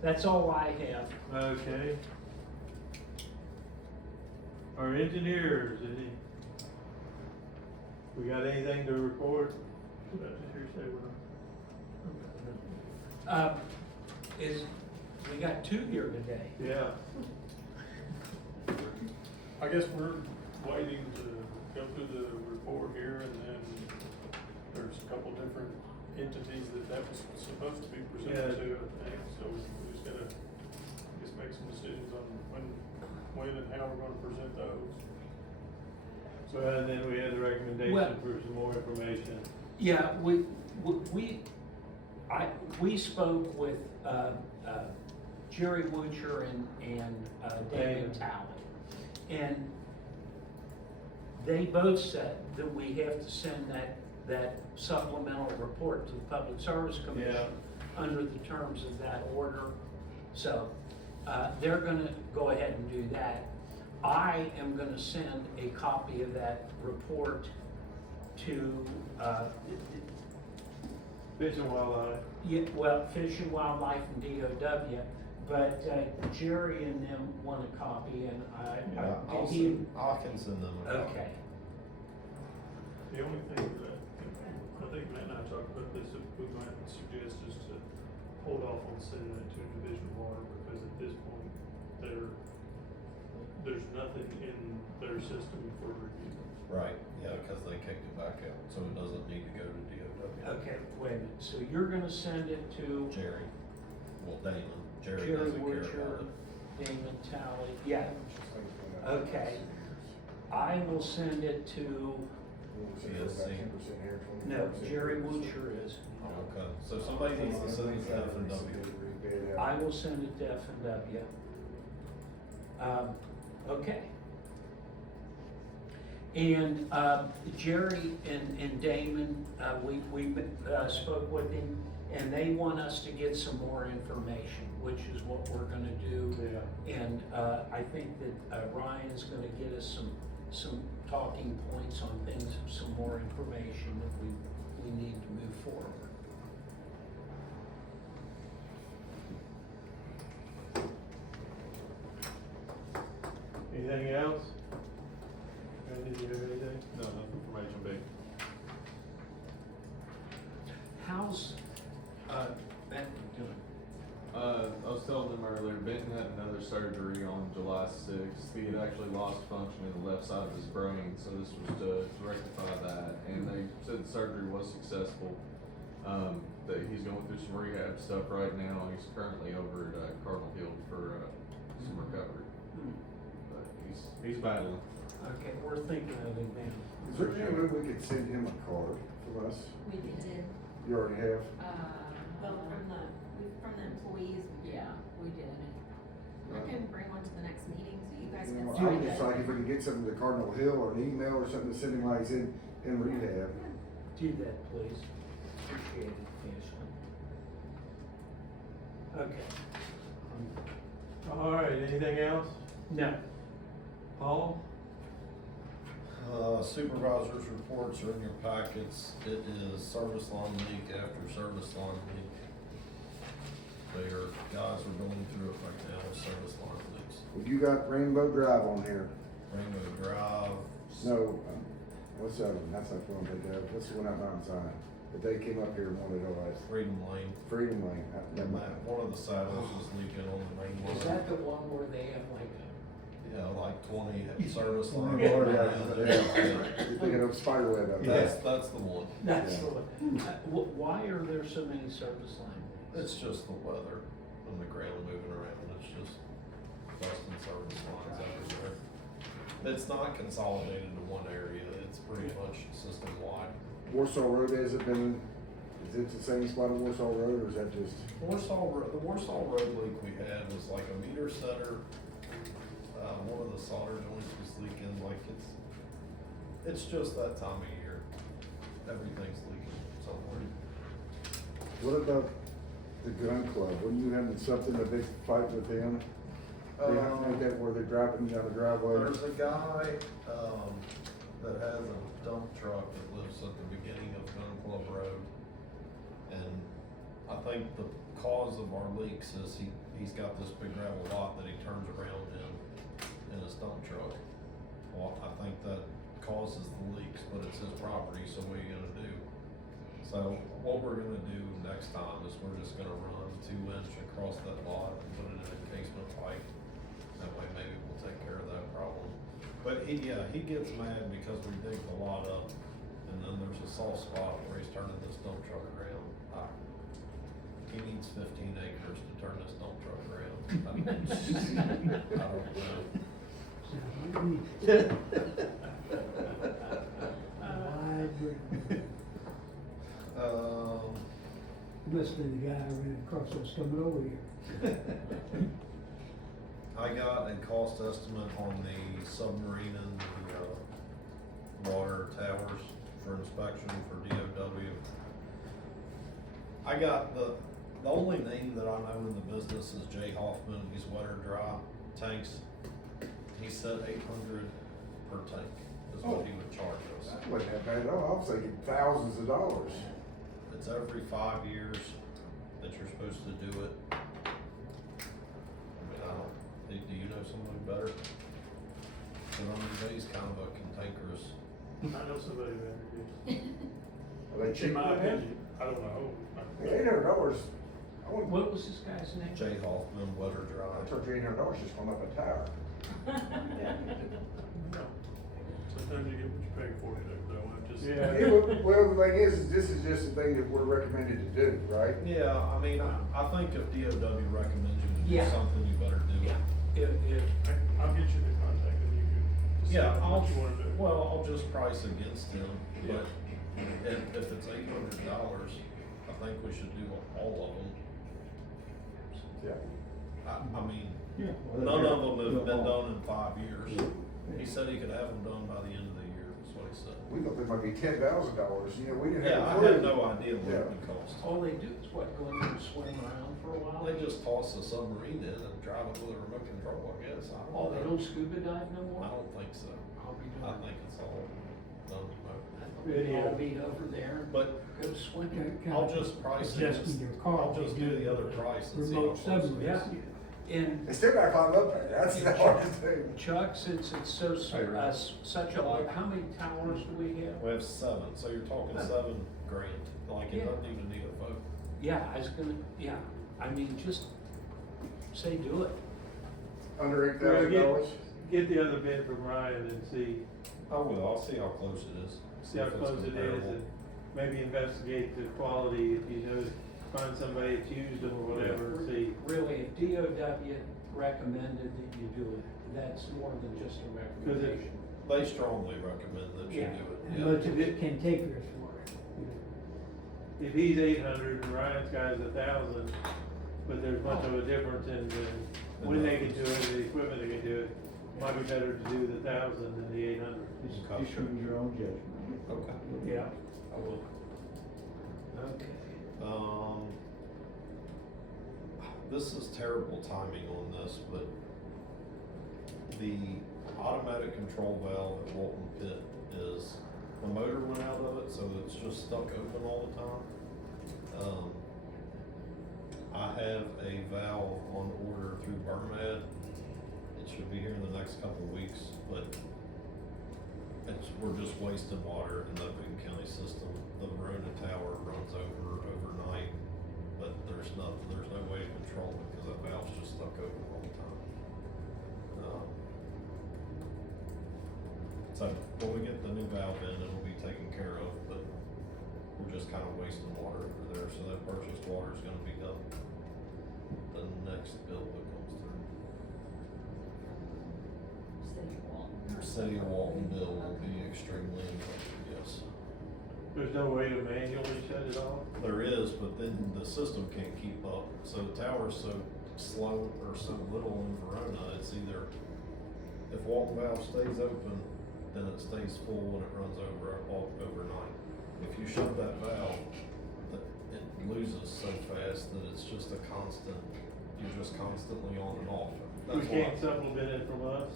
That's all I have. Okay. Our engineers, we got anything to report? We got two here today. Yeah. I guess we're waiting to go through the report here, and then there's a couple different entities that was supposed to be presented to, I think, so we just gotta, make some decisions on when and how we're gonna present those. So, and then we had the recommendation Well- for some more information. Yeah, we spoke with, Jerry Woocher and David Talley. And they both said that we have to send that supplemental report to the Public Service Commission under the terms of that order. So, they're gonna go ahead and do that. I am gonna send a copy of that report to, Fish and Wildlife. Fish and Wildlife and DOW, but Jerry and them want a copy, and Yeah, I can send them a copy. Okay, The only thing that, I think Matt and I talked about this, if we might suggest is to hold off on sending it to Division of Water, because at this point, there's nothing in their system for review. Right, yeah, because they kicked it back out, so it doesn't need to go to DOW. okay, wait a minute, so you're gonna send it to Jerry, well, Damon, Jerry Jerry doesn't care about Woocher it. Damon Talley, yeah, okay. I will send it to, no, Jerry Woodsher is. Okay, so somebody needs to send it to F&W. I will send it to F&W. Okay. And, Jerry and Damon, we spoke with him, and they want us to get some more information, which is what we're gonna do. Yeah. And, I think that, Ryan's gonna get us some talking points on things, some more information that we need to move forward. Anything else? Randy, do you have anything? No, nothing from HMB. How's, Benton doing? I was telling them earlier, Benton had another surgery on July 6th. He had actually lost function in the left side of his brain, so this was to rectify that. And they said the surgery was successful. That he's going through some rehab stuff right now. He's currently over at Cardinal Hill for some recovery. But he's battling. Okay, we're thinking of him now. Is there any way we could send him a card from us? We did, You already have? Well, from the employees, yeah, we did. I can bring one to the next meeting, so you guys You can know, see I would it. just like if we could get something to Cardinal Hill or an email or something to send him while he's in rehab. Do that, please. Appreciate it, Ashley. Okay. All right, anything else? No. Paul? Supervisor's reports are in your packets. It is service line leak after service line leak. Guys are going through it right now with service line leaks. Well, you got Rainbow Drive on here. Rainbow Drive. No, what's that one? That's not the one they have. What's the one out Mountain Sign? But they came up here and wanted all that. Freedom Lane. Freedom Lane. Never mind. One of the saddles was leaking on the main line. Is that the one where they have like a? Yeah, like 20 service Oh, lines. yeah, You're thinking of spider web out there. That's the one. That's the one. Why are there so many service line leaks? It's just the weather and the ground moving around. It's just busting service lines everywhere. It's not consolidated to one area. It's pretty much system wide. Warsaw Road has it been, is it the same spot on Warsaw Road or is that just? The Warsaw Road leak we had was like a meter setter. One of the solder joints was leaking. Like it's just that time of year. Everything's leaking somewhere. What about the gun club? When you having something, a big fight with them? They have to make that where they're driving down the driveway? There's a guy, that has a dump truck that lives at the beginning of Gun Club Road. And I think the cause of our leaks is he's got this big gravel lot that he turns around in his dump truck. Well, I think that causes the leaks, but it's his property, so what are you gonna do? So what we're gonna do next time is we're just gonna run 2 inch across that lot and put it in encasement pipe. That way maybe we'll take care of that problem. But he gets mad because we dig the lot up and then there's a soft spot where he's turning this dump truck around. He needs 15 acres to turn this dump truck around. I don't know. Must have been the guy I ran across that was coming over here. I got a cost estimate on the submarine and the water towers for inspection for DOW. I got the only name that I know in the business is Jay Hoffman. He's wet or dry tanks. He said 800 per tank is what he would charge us. That wasn't that bad at all. I was thinking thousands of dollars. It's every 5 years that you're supposed to do it. I mean, do you know somebody better? But I mean, Jay's kind of a cantankerous. I know somebody better. Are they cheap? In my opinion, I don't know. $800. What was this guy's name? Jay Hoffman, wet or dry. I told you $800 just going up a tower. Sometimes you get what you pay for, though, I'm just. Yeah. Well, the thing is, this is just the thing that we're recommended to do, right? Yeah, I mean, I think if DOW recommends you to do Yeah. something, you better do it. Yeah. I'll get you the contact and you can Yeah, decide what you wanna do. well, I'll just price against him, but if it's $800, I think we should do all of them. Yeah. I mean, Yeah. none of them have been done in 5 years. He said he could have them done by the end of the year, that's what he said. We thought they might be $10,000, you know, we didn't Yeah, have. I had no idea what it would cost. All they do is what, go in there and swim around for a while? They just toss a submarine in and drive it with a remote control, I guess. I Oh, they know. don't scuba dive no more? I don't think so. I'll be I doing think it's all done remote. I thought we'd all be over there and But go swimming. I'll just price it. Adjusting your car. I'll just do the other price and see how Remote close it submarine. is. And They still gotta climb up there, that's Yeah. hard to do. Chuck, since it's so, Hey, Ryan. such a like, how many towers do we have? We have 7, so you're talking $7 grand, like it Yeah. doesn't even need a vote. Yeah, I was gonna, yeah, I mean, just say do it. Under $8,000. Well, get the other bid from Ryan and see I will, I'll see how close it is. how if it's close it is comparable. and maybe investigate the quality, if you know, find somebody that's used them or whatever, and see. Really, if DOW recommended that you do it, that's more than just a recommendation. They strongly recommend that you Yeah. do it. And Yeah. much of it can take us for it. If he's 800 and Ryan's guy's 1,000, but there's much of a difference in when they can do it, the equipment they can do it, might be better to do the 1,000 than the 800. Just Okay. use your own judgment. Okay. Yeah. I will. Okay. This is terrible timing on this, but the automatic control valve at Walton Pit is, the motor went out of it, so it's just stuck open all the time. I have a valve on order through Burmad. It should be here in the next couple of weeks, but we're just wasting water in the Boon County system. The Verona Tower runs overnight, but there's no way to control it because that valve's just stuck open all the time. So when we get the new valve in, it'll be taken care of, but we're just kind of wasting water over there, so that purchased water is gonna be up the next bill that comes through. City of Walton bill will be extremely, yes. There's no way to manually shut it off? There is, but then the system can't keep up, so the tower's so slow or so little in Verona, it's either, if Walton valve stays open, then it stays full and it runs overnight. If you shut that valve, it loses so fast that it's just a constant, you're just constantly on and off. We That's can't why- supplement it from us?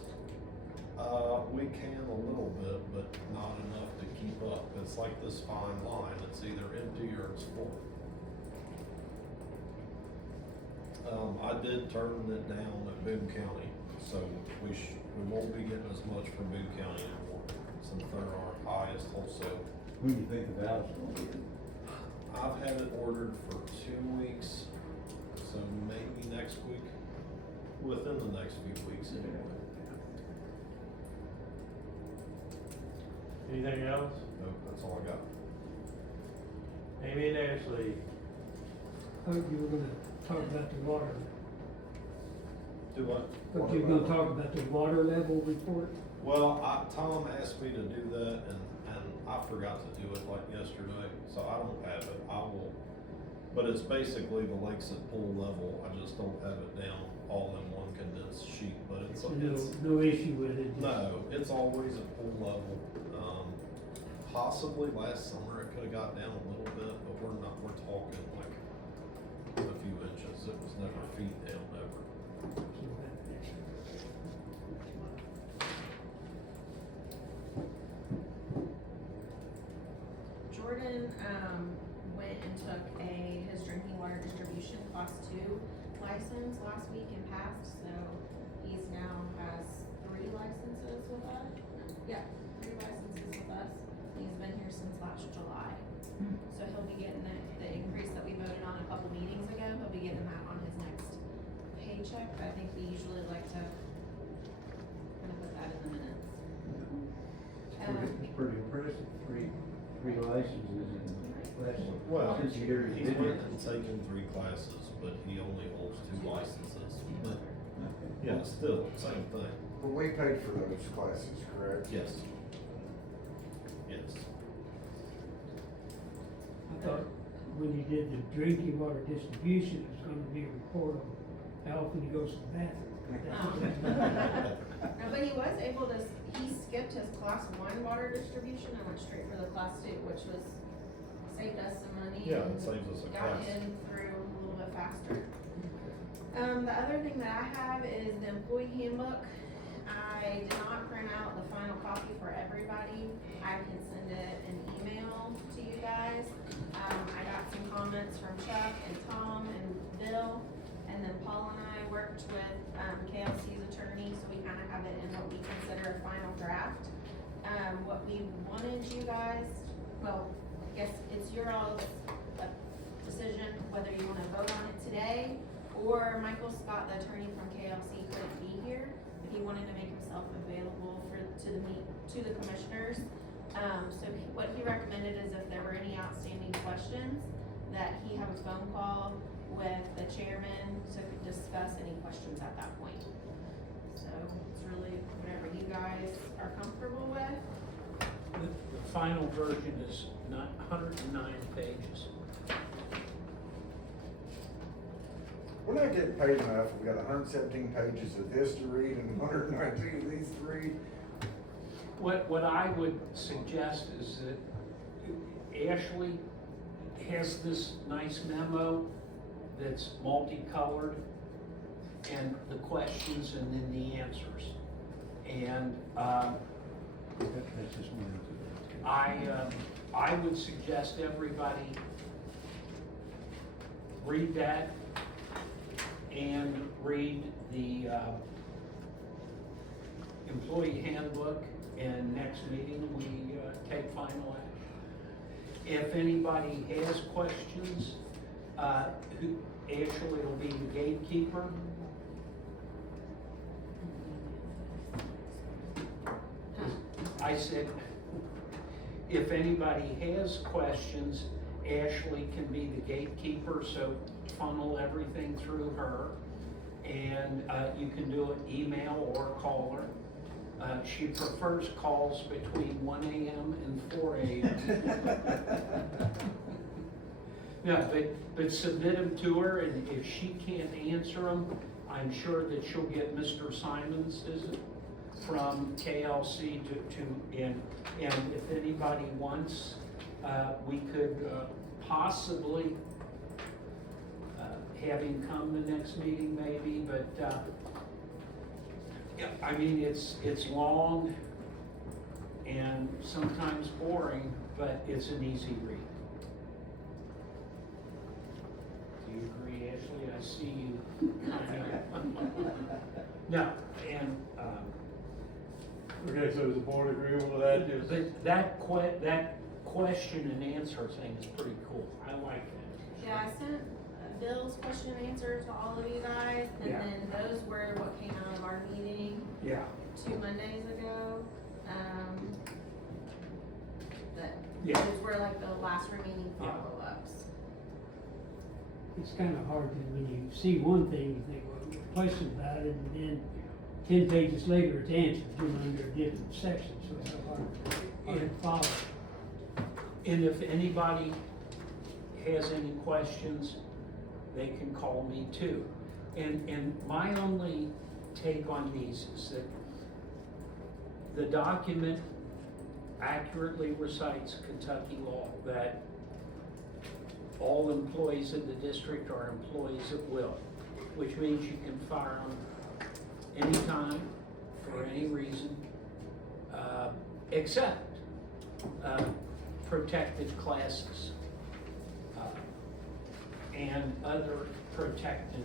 We can a little bit, but not enough to keep up. It's like this fine line, it's either empty or it's full. I did turn it down at Boon County, so we won't be getting as much from Boon County anymore, since they're our highest wholesale. When do you think the valve's gonna be in? I've had it ordered for 2 weeks, so maybe next week, within the next few weeks anyway. Anything else? Nope, that's all I got. Amy and Ashley, Thought you were gonna talk about the water. Do what? Thought you were gonna talk about the water level report. Well, Tom asked me to do that and I forgot to do it like yesterday, so I don't have it. I will, but it's basically the lakes at pool level. I just don't have it down all in one condensed sheet, but it's, So no issue with it. no, it's always at pool level. Possibly last summer it could've got down a little bit, but we're talking like a few inches. It was never feet down, ever. Jordan, went and took his drinking water distribution class 2 license last week and passed, so he's now has 3 licenses with us. Yeah, 3 licenses with us. He's been here since last July. So he'll be getting the increase that we voted on a couple meetings ago, he'll be getting that on his next paycheck. I think we usually like to kind of put that in the minutes. It's pretty impressive, three licenses in less Well, since the year he's went and taken 3 classes, but he only holds 2 licenses. But Yeah, still, same thing. But we paid for those classes, correct? Yes. Yes. I thought when you did the drinking water distribution, it was gonna be a report on how often he goes to the bathroom. No, but he was able to, he skipped his class 1 water distribution and went straight for the class 2, which was, saved us some money. Yeah, and it saves us a got class. in through a little bit faster. The other thing that I have is the employee handbook. I did not print out the final copy for everybody. I can send it an email to you guys. I got some comments from Chuck and Tom and Bill, and then Paul and I worked with, KLC's attorney, so we kinda have it in what we consider a final draft. What we wanted you guys, well, I guess it's your all's decision whether you wanna vote on it today, or Michael Scott, the attorney from KLC, couldn't be here, but he wanted to make himself available to the commissioners. So what he recommended is if there were any outstanding questions, that he have a phone call with the chairman to discuss any questions at that point. So it's really whatever you guys are comfortable with. The final version is 109 pages. We're not getting paid enough. We got 117 pages of this to read and 119 of these to read. What I would suggest is that Ashley has this nice memo that's multicolored, and the questions and then the answers. And That's just one. I would suggest everybody read that and read the employee handbook, and next meeting we take final action. If anybody has questions, Ashley will be the gatekeeper. I said, if anybody has questions, Ashley can be the gatekeeper, so funnel everything through her. And you can do it email or call her. She prefers calls between 1 a.m. and 4 a.m. Yeah, but submit them to her, and if she can't answer them, I'm sure that she'll get Mr. Simons, is it, from KLC and if anybody wants, we could possibly have him come the next meeting maybe, but yeah, I mean, it's long and sometimes boring, but it's an easy read. Do you agree, Ashley? I see you. No, and Okay, so is the board agreeable to that? Just- but that question and answer thing is pretty cool. I like that. Yeah, I sent Bill's question and answer to all of you guys, and Yeah. then those were what came out of our meeting Yeah. 2 Mondays ago. That, Yeah. those were like the last remaining Yeah. follow-ups. It's kinda hard to, when you see one thing, you think, well, you question about it, and then 10 pages later, it's answered, under a different section, so it's hard to follow. And if anybody has any questions, they can call me too. And my only take on these is that the document accurately recites Kentucky law, that all employees in the district are employees at will, which means you can fire them anytime, for any reason, except protected classes and other protected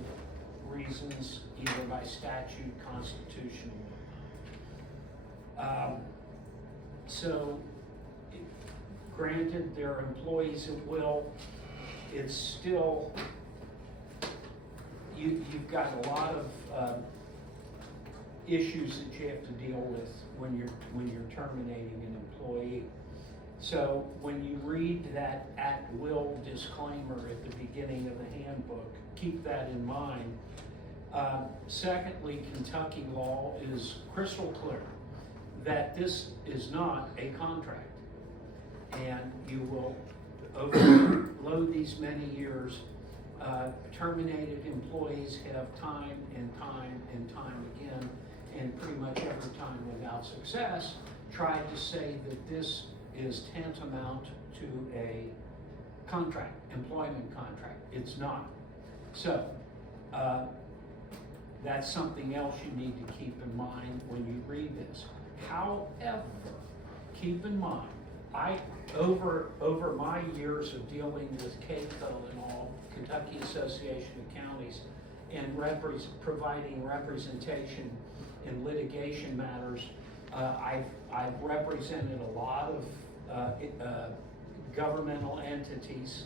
reasons, either by statute, constitution. So, granted, they're employees at will, it's still, you've got a lot of issues that you have to deal with when you're terminating an employee. So when you read that at-will disclaimer at the beginning of the handbook, keep that in mind. Secondly, Kentucky law is crystal clear that this is not a contract. And you will overload these many years. Terminated employees have time and time and time again, and pretty much every time without success, tried to say that this is tantamount to a contract, employment contract. It's not. So, that's something else you need to keep in mind when you read this. However, keep in mind, over my years of dealing with KCO and all, Kentucky Association of Counties, and providing representation in litigation matters, I've represented a lot of governmental entities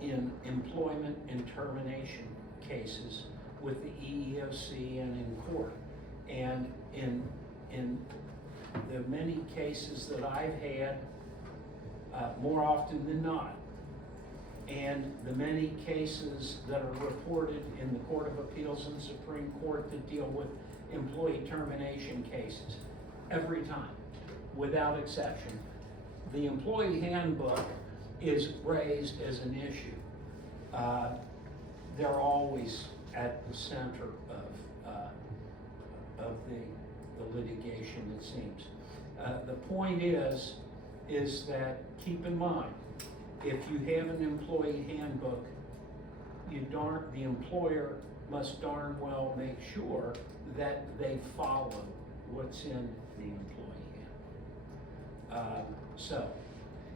in employment and termination cases with the EEOC and in court. And in the many cases that I've had, more often than not, and the many cases that are reported in the Court of Appeals and Supreme Court that deal with employee termination cases, every time, without exception, the employee handbook is raised as an issue. They're always at the center of the litigation, it seems. The point is that keep in mind, if you have an employee handbook, the employer must darn well make sure that they follow what's in the employee handbook. So,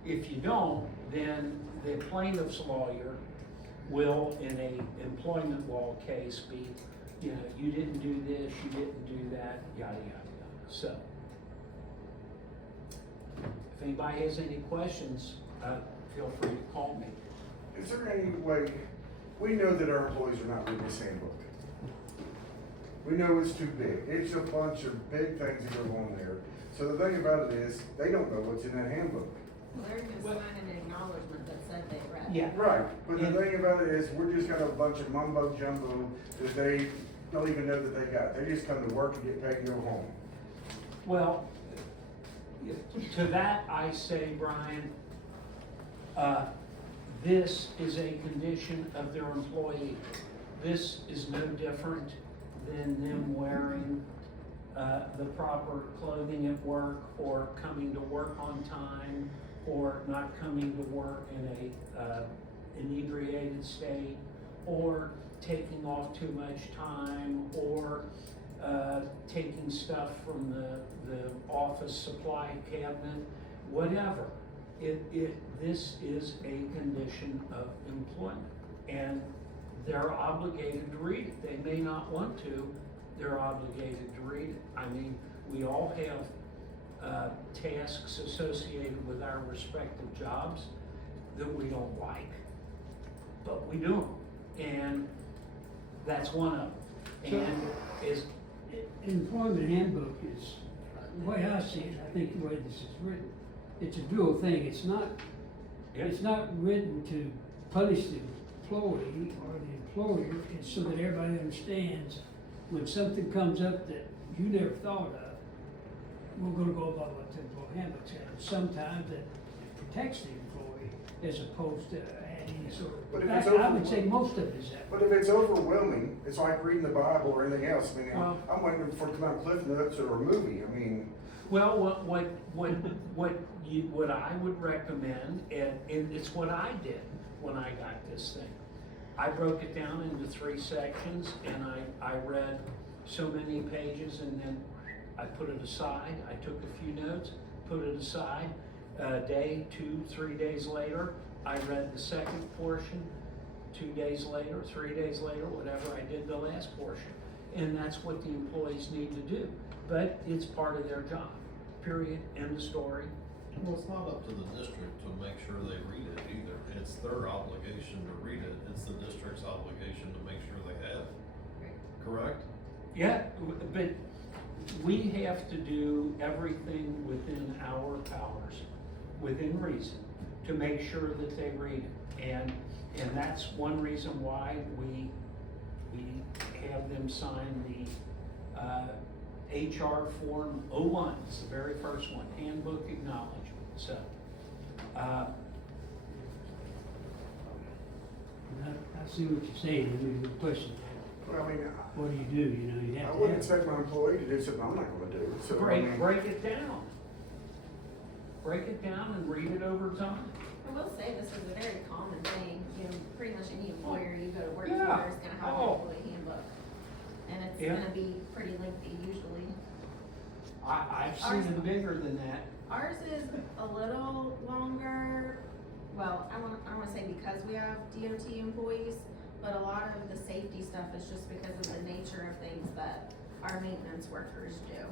if you don't, then the plaintiff's lawyer will, in a employment law case, be, you didn't do this, you didn't do that, yada, yada, yada. So, if anybody has any questions, feel free to call me. Is there any way, we know that our employees are not reading this handbook. We know it's too big. It's a bunch of big things that go on there. So the thing about it is, they don't know what's in that handbook. Well, they're just signing an acknowledgement that said they read. Yeah. Right, but the thing about it is, we're just got a bunch of mumbo jumbo that they don't even know that they got. They just come to work and get paid and go home. Well, to that I say, Brian, this is a condition of their employee. This is no different than them wearing the proper clothing at work, or coming to work on time, or not coming to work in a inebriated state, or taking off too much time, or taking stuff from the office supply cabinet, whatever. This is a condition of employment, and they're obligated to read it. They may not want to, they're obligated to read it. I mean, we all have tasks associated with our respective jobs that we don't like, but we do them, and that's one of them. And is employment handbook is, the way I see it, I think the way this is written, it's a dual thing. It's not written to punish the employee or the employer. It's so that everybody understands when something comes up that you never thought of, we're gonna go by what the employee handbook says. Sometimes it protects the employee as opposed to adding sort But of, if it's I would say most of it is that. But if it's overwhelming, it's like reading the Bible or anything else. I mean, Well- I'm waiting for it to come out Cliff Notes or a movie. I mean, well, what I would recommend, and it's what I did when I got this thing. I broke it down into 3 sections, and I read so many pages, and then I put it aside. I took a few notes, put it aside. A day, 2, 3 days later, I read the second portion. 2 days later, 3 days later, whatever, I did the last portion. And that's what the employees need to do. But it's part of their job, period, end of story. Well, it's not up to the district to make sure they read it either. It's their obligation to read it. It's the district's obligation to make sure they have it. Correct? Yeah, but we have to do everything within our powers, within reason, to make sure that they read it. And that's one reason why we them sign the HR Form 01, it's the very first one, Handbook Acknowledgement, so. I see what you're saying, I mean, the question, Well, I mean, what do? You know, you I have to wouldn't have. expect my employee to do something I'm not gonna do, so. I mean- Break it down. Break it down and read it over time. I will say this is a very common thing, you know, pretty much any employer you go to work Yeah. for is gonna have an Oh. employee handbook. And it's Yeah. gonna be pretty lengthy usually. I've seen them bigger than that. Ours is a little longer, well, I don't wanna say because we have DOT employees, but a lot of the safety stuff is just because of the nature of things that our maintenance workers do.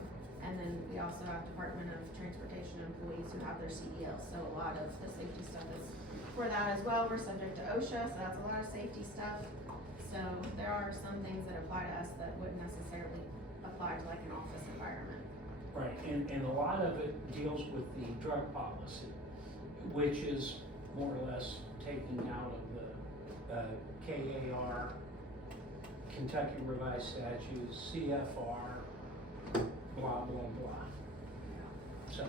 And then we also have Department of Transportation employees who have their CDLs, so a lot of the safety stuff is for that as well. We're subject to OSHA, so that's a lot of safety stuff. So there are some things that apply to us that wouldn't necessarily apply to like an office environment. Right, and a lot of it deals with the drug policy, which is more or less taken out of the KAR, Kentucky Revised Statutes, CFR, blah, blah, blah. So,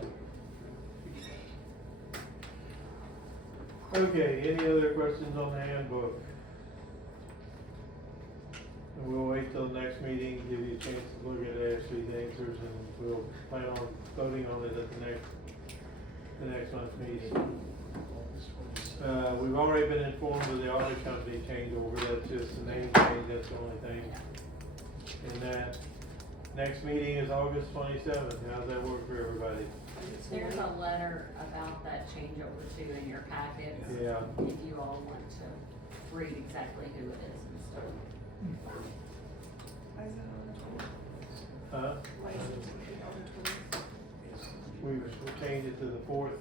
Okay, any other questions on the handbook? And we'll wait till the next meeting, give you a chance to look at Ashley's answers, and we'll plan on voting on it at the next month's meeting. We've already been informed of the audit company changeover, that's just the name change, that's the only thing. And that next meeting is August 27th, how's that work for everybody? There's a letter about that changeover too in your packets. Yeah. If you all want to read exactly who it is and stuff. Huh? We'll change it to the 4th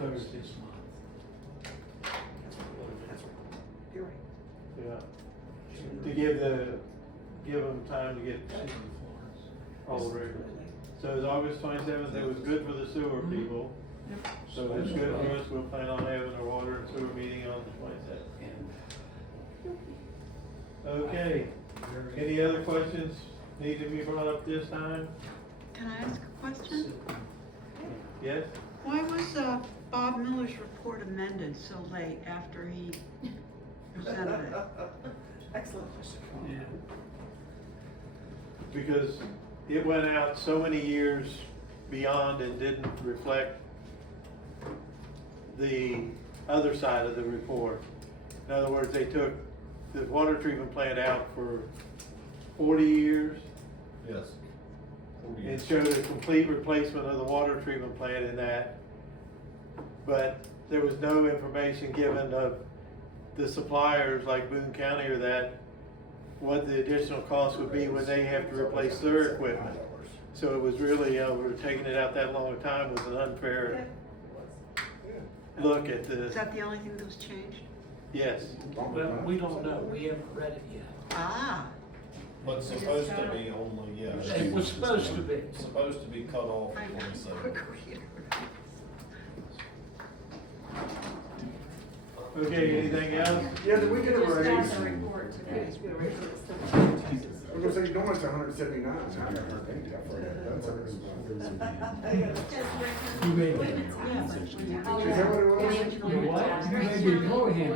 Thursday. Yeah. To give them time to get all the records. So it's August 27th, it was good for the sewer people. So it's good for us, we'll plan on having a water and sewer meeting on the 27th. Okay, any other questions need to be brought up this time? Can I ask a question? Yes? Why was Bob Miller's report amended so late after he presented it? Excellent question. Yeah. Because it went out so many years beyond and didn't reflect the other side of the report. In other words, they took the water treatment plant out for 40 years Yes. 40 and years. showed a complete replacement of the water treatment plant in that. But there was no information given of the suppliers like Boon County or that, what the additional cost would be when they have to replace their equipment. So it was really, we were taking it out that long a time was an unfair look at Is the, that the only thing that was changed? yes. well, we don't know, we haven't read it yet. Ah, But supposed to be only, yeah. It was supposed to be. Supposed to be cut off I at know. 27. Quick reader. Okay, anything else? Yeah, did we get a Just got raise? the report today. I was gonna say, normally it's 179, I haven't heard anything for that, that's You read it. Is that what it was? You what? You read the beforehand.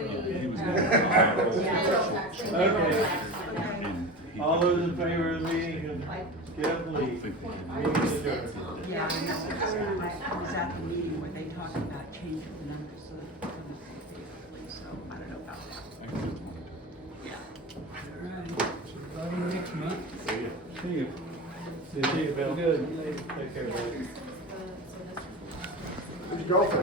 Okay. All those in favor of the meeting, get up and leave. Meeting is adjourned. Yeah, I know. I was at the meeting where they talked about changing the numbers so I don't know about that. Yeah. All right, so about next month. See you. See you, Bill. Good. Take care, buddy. Who's golfing?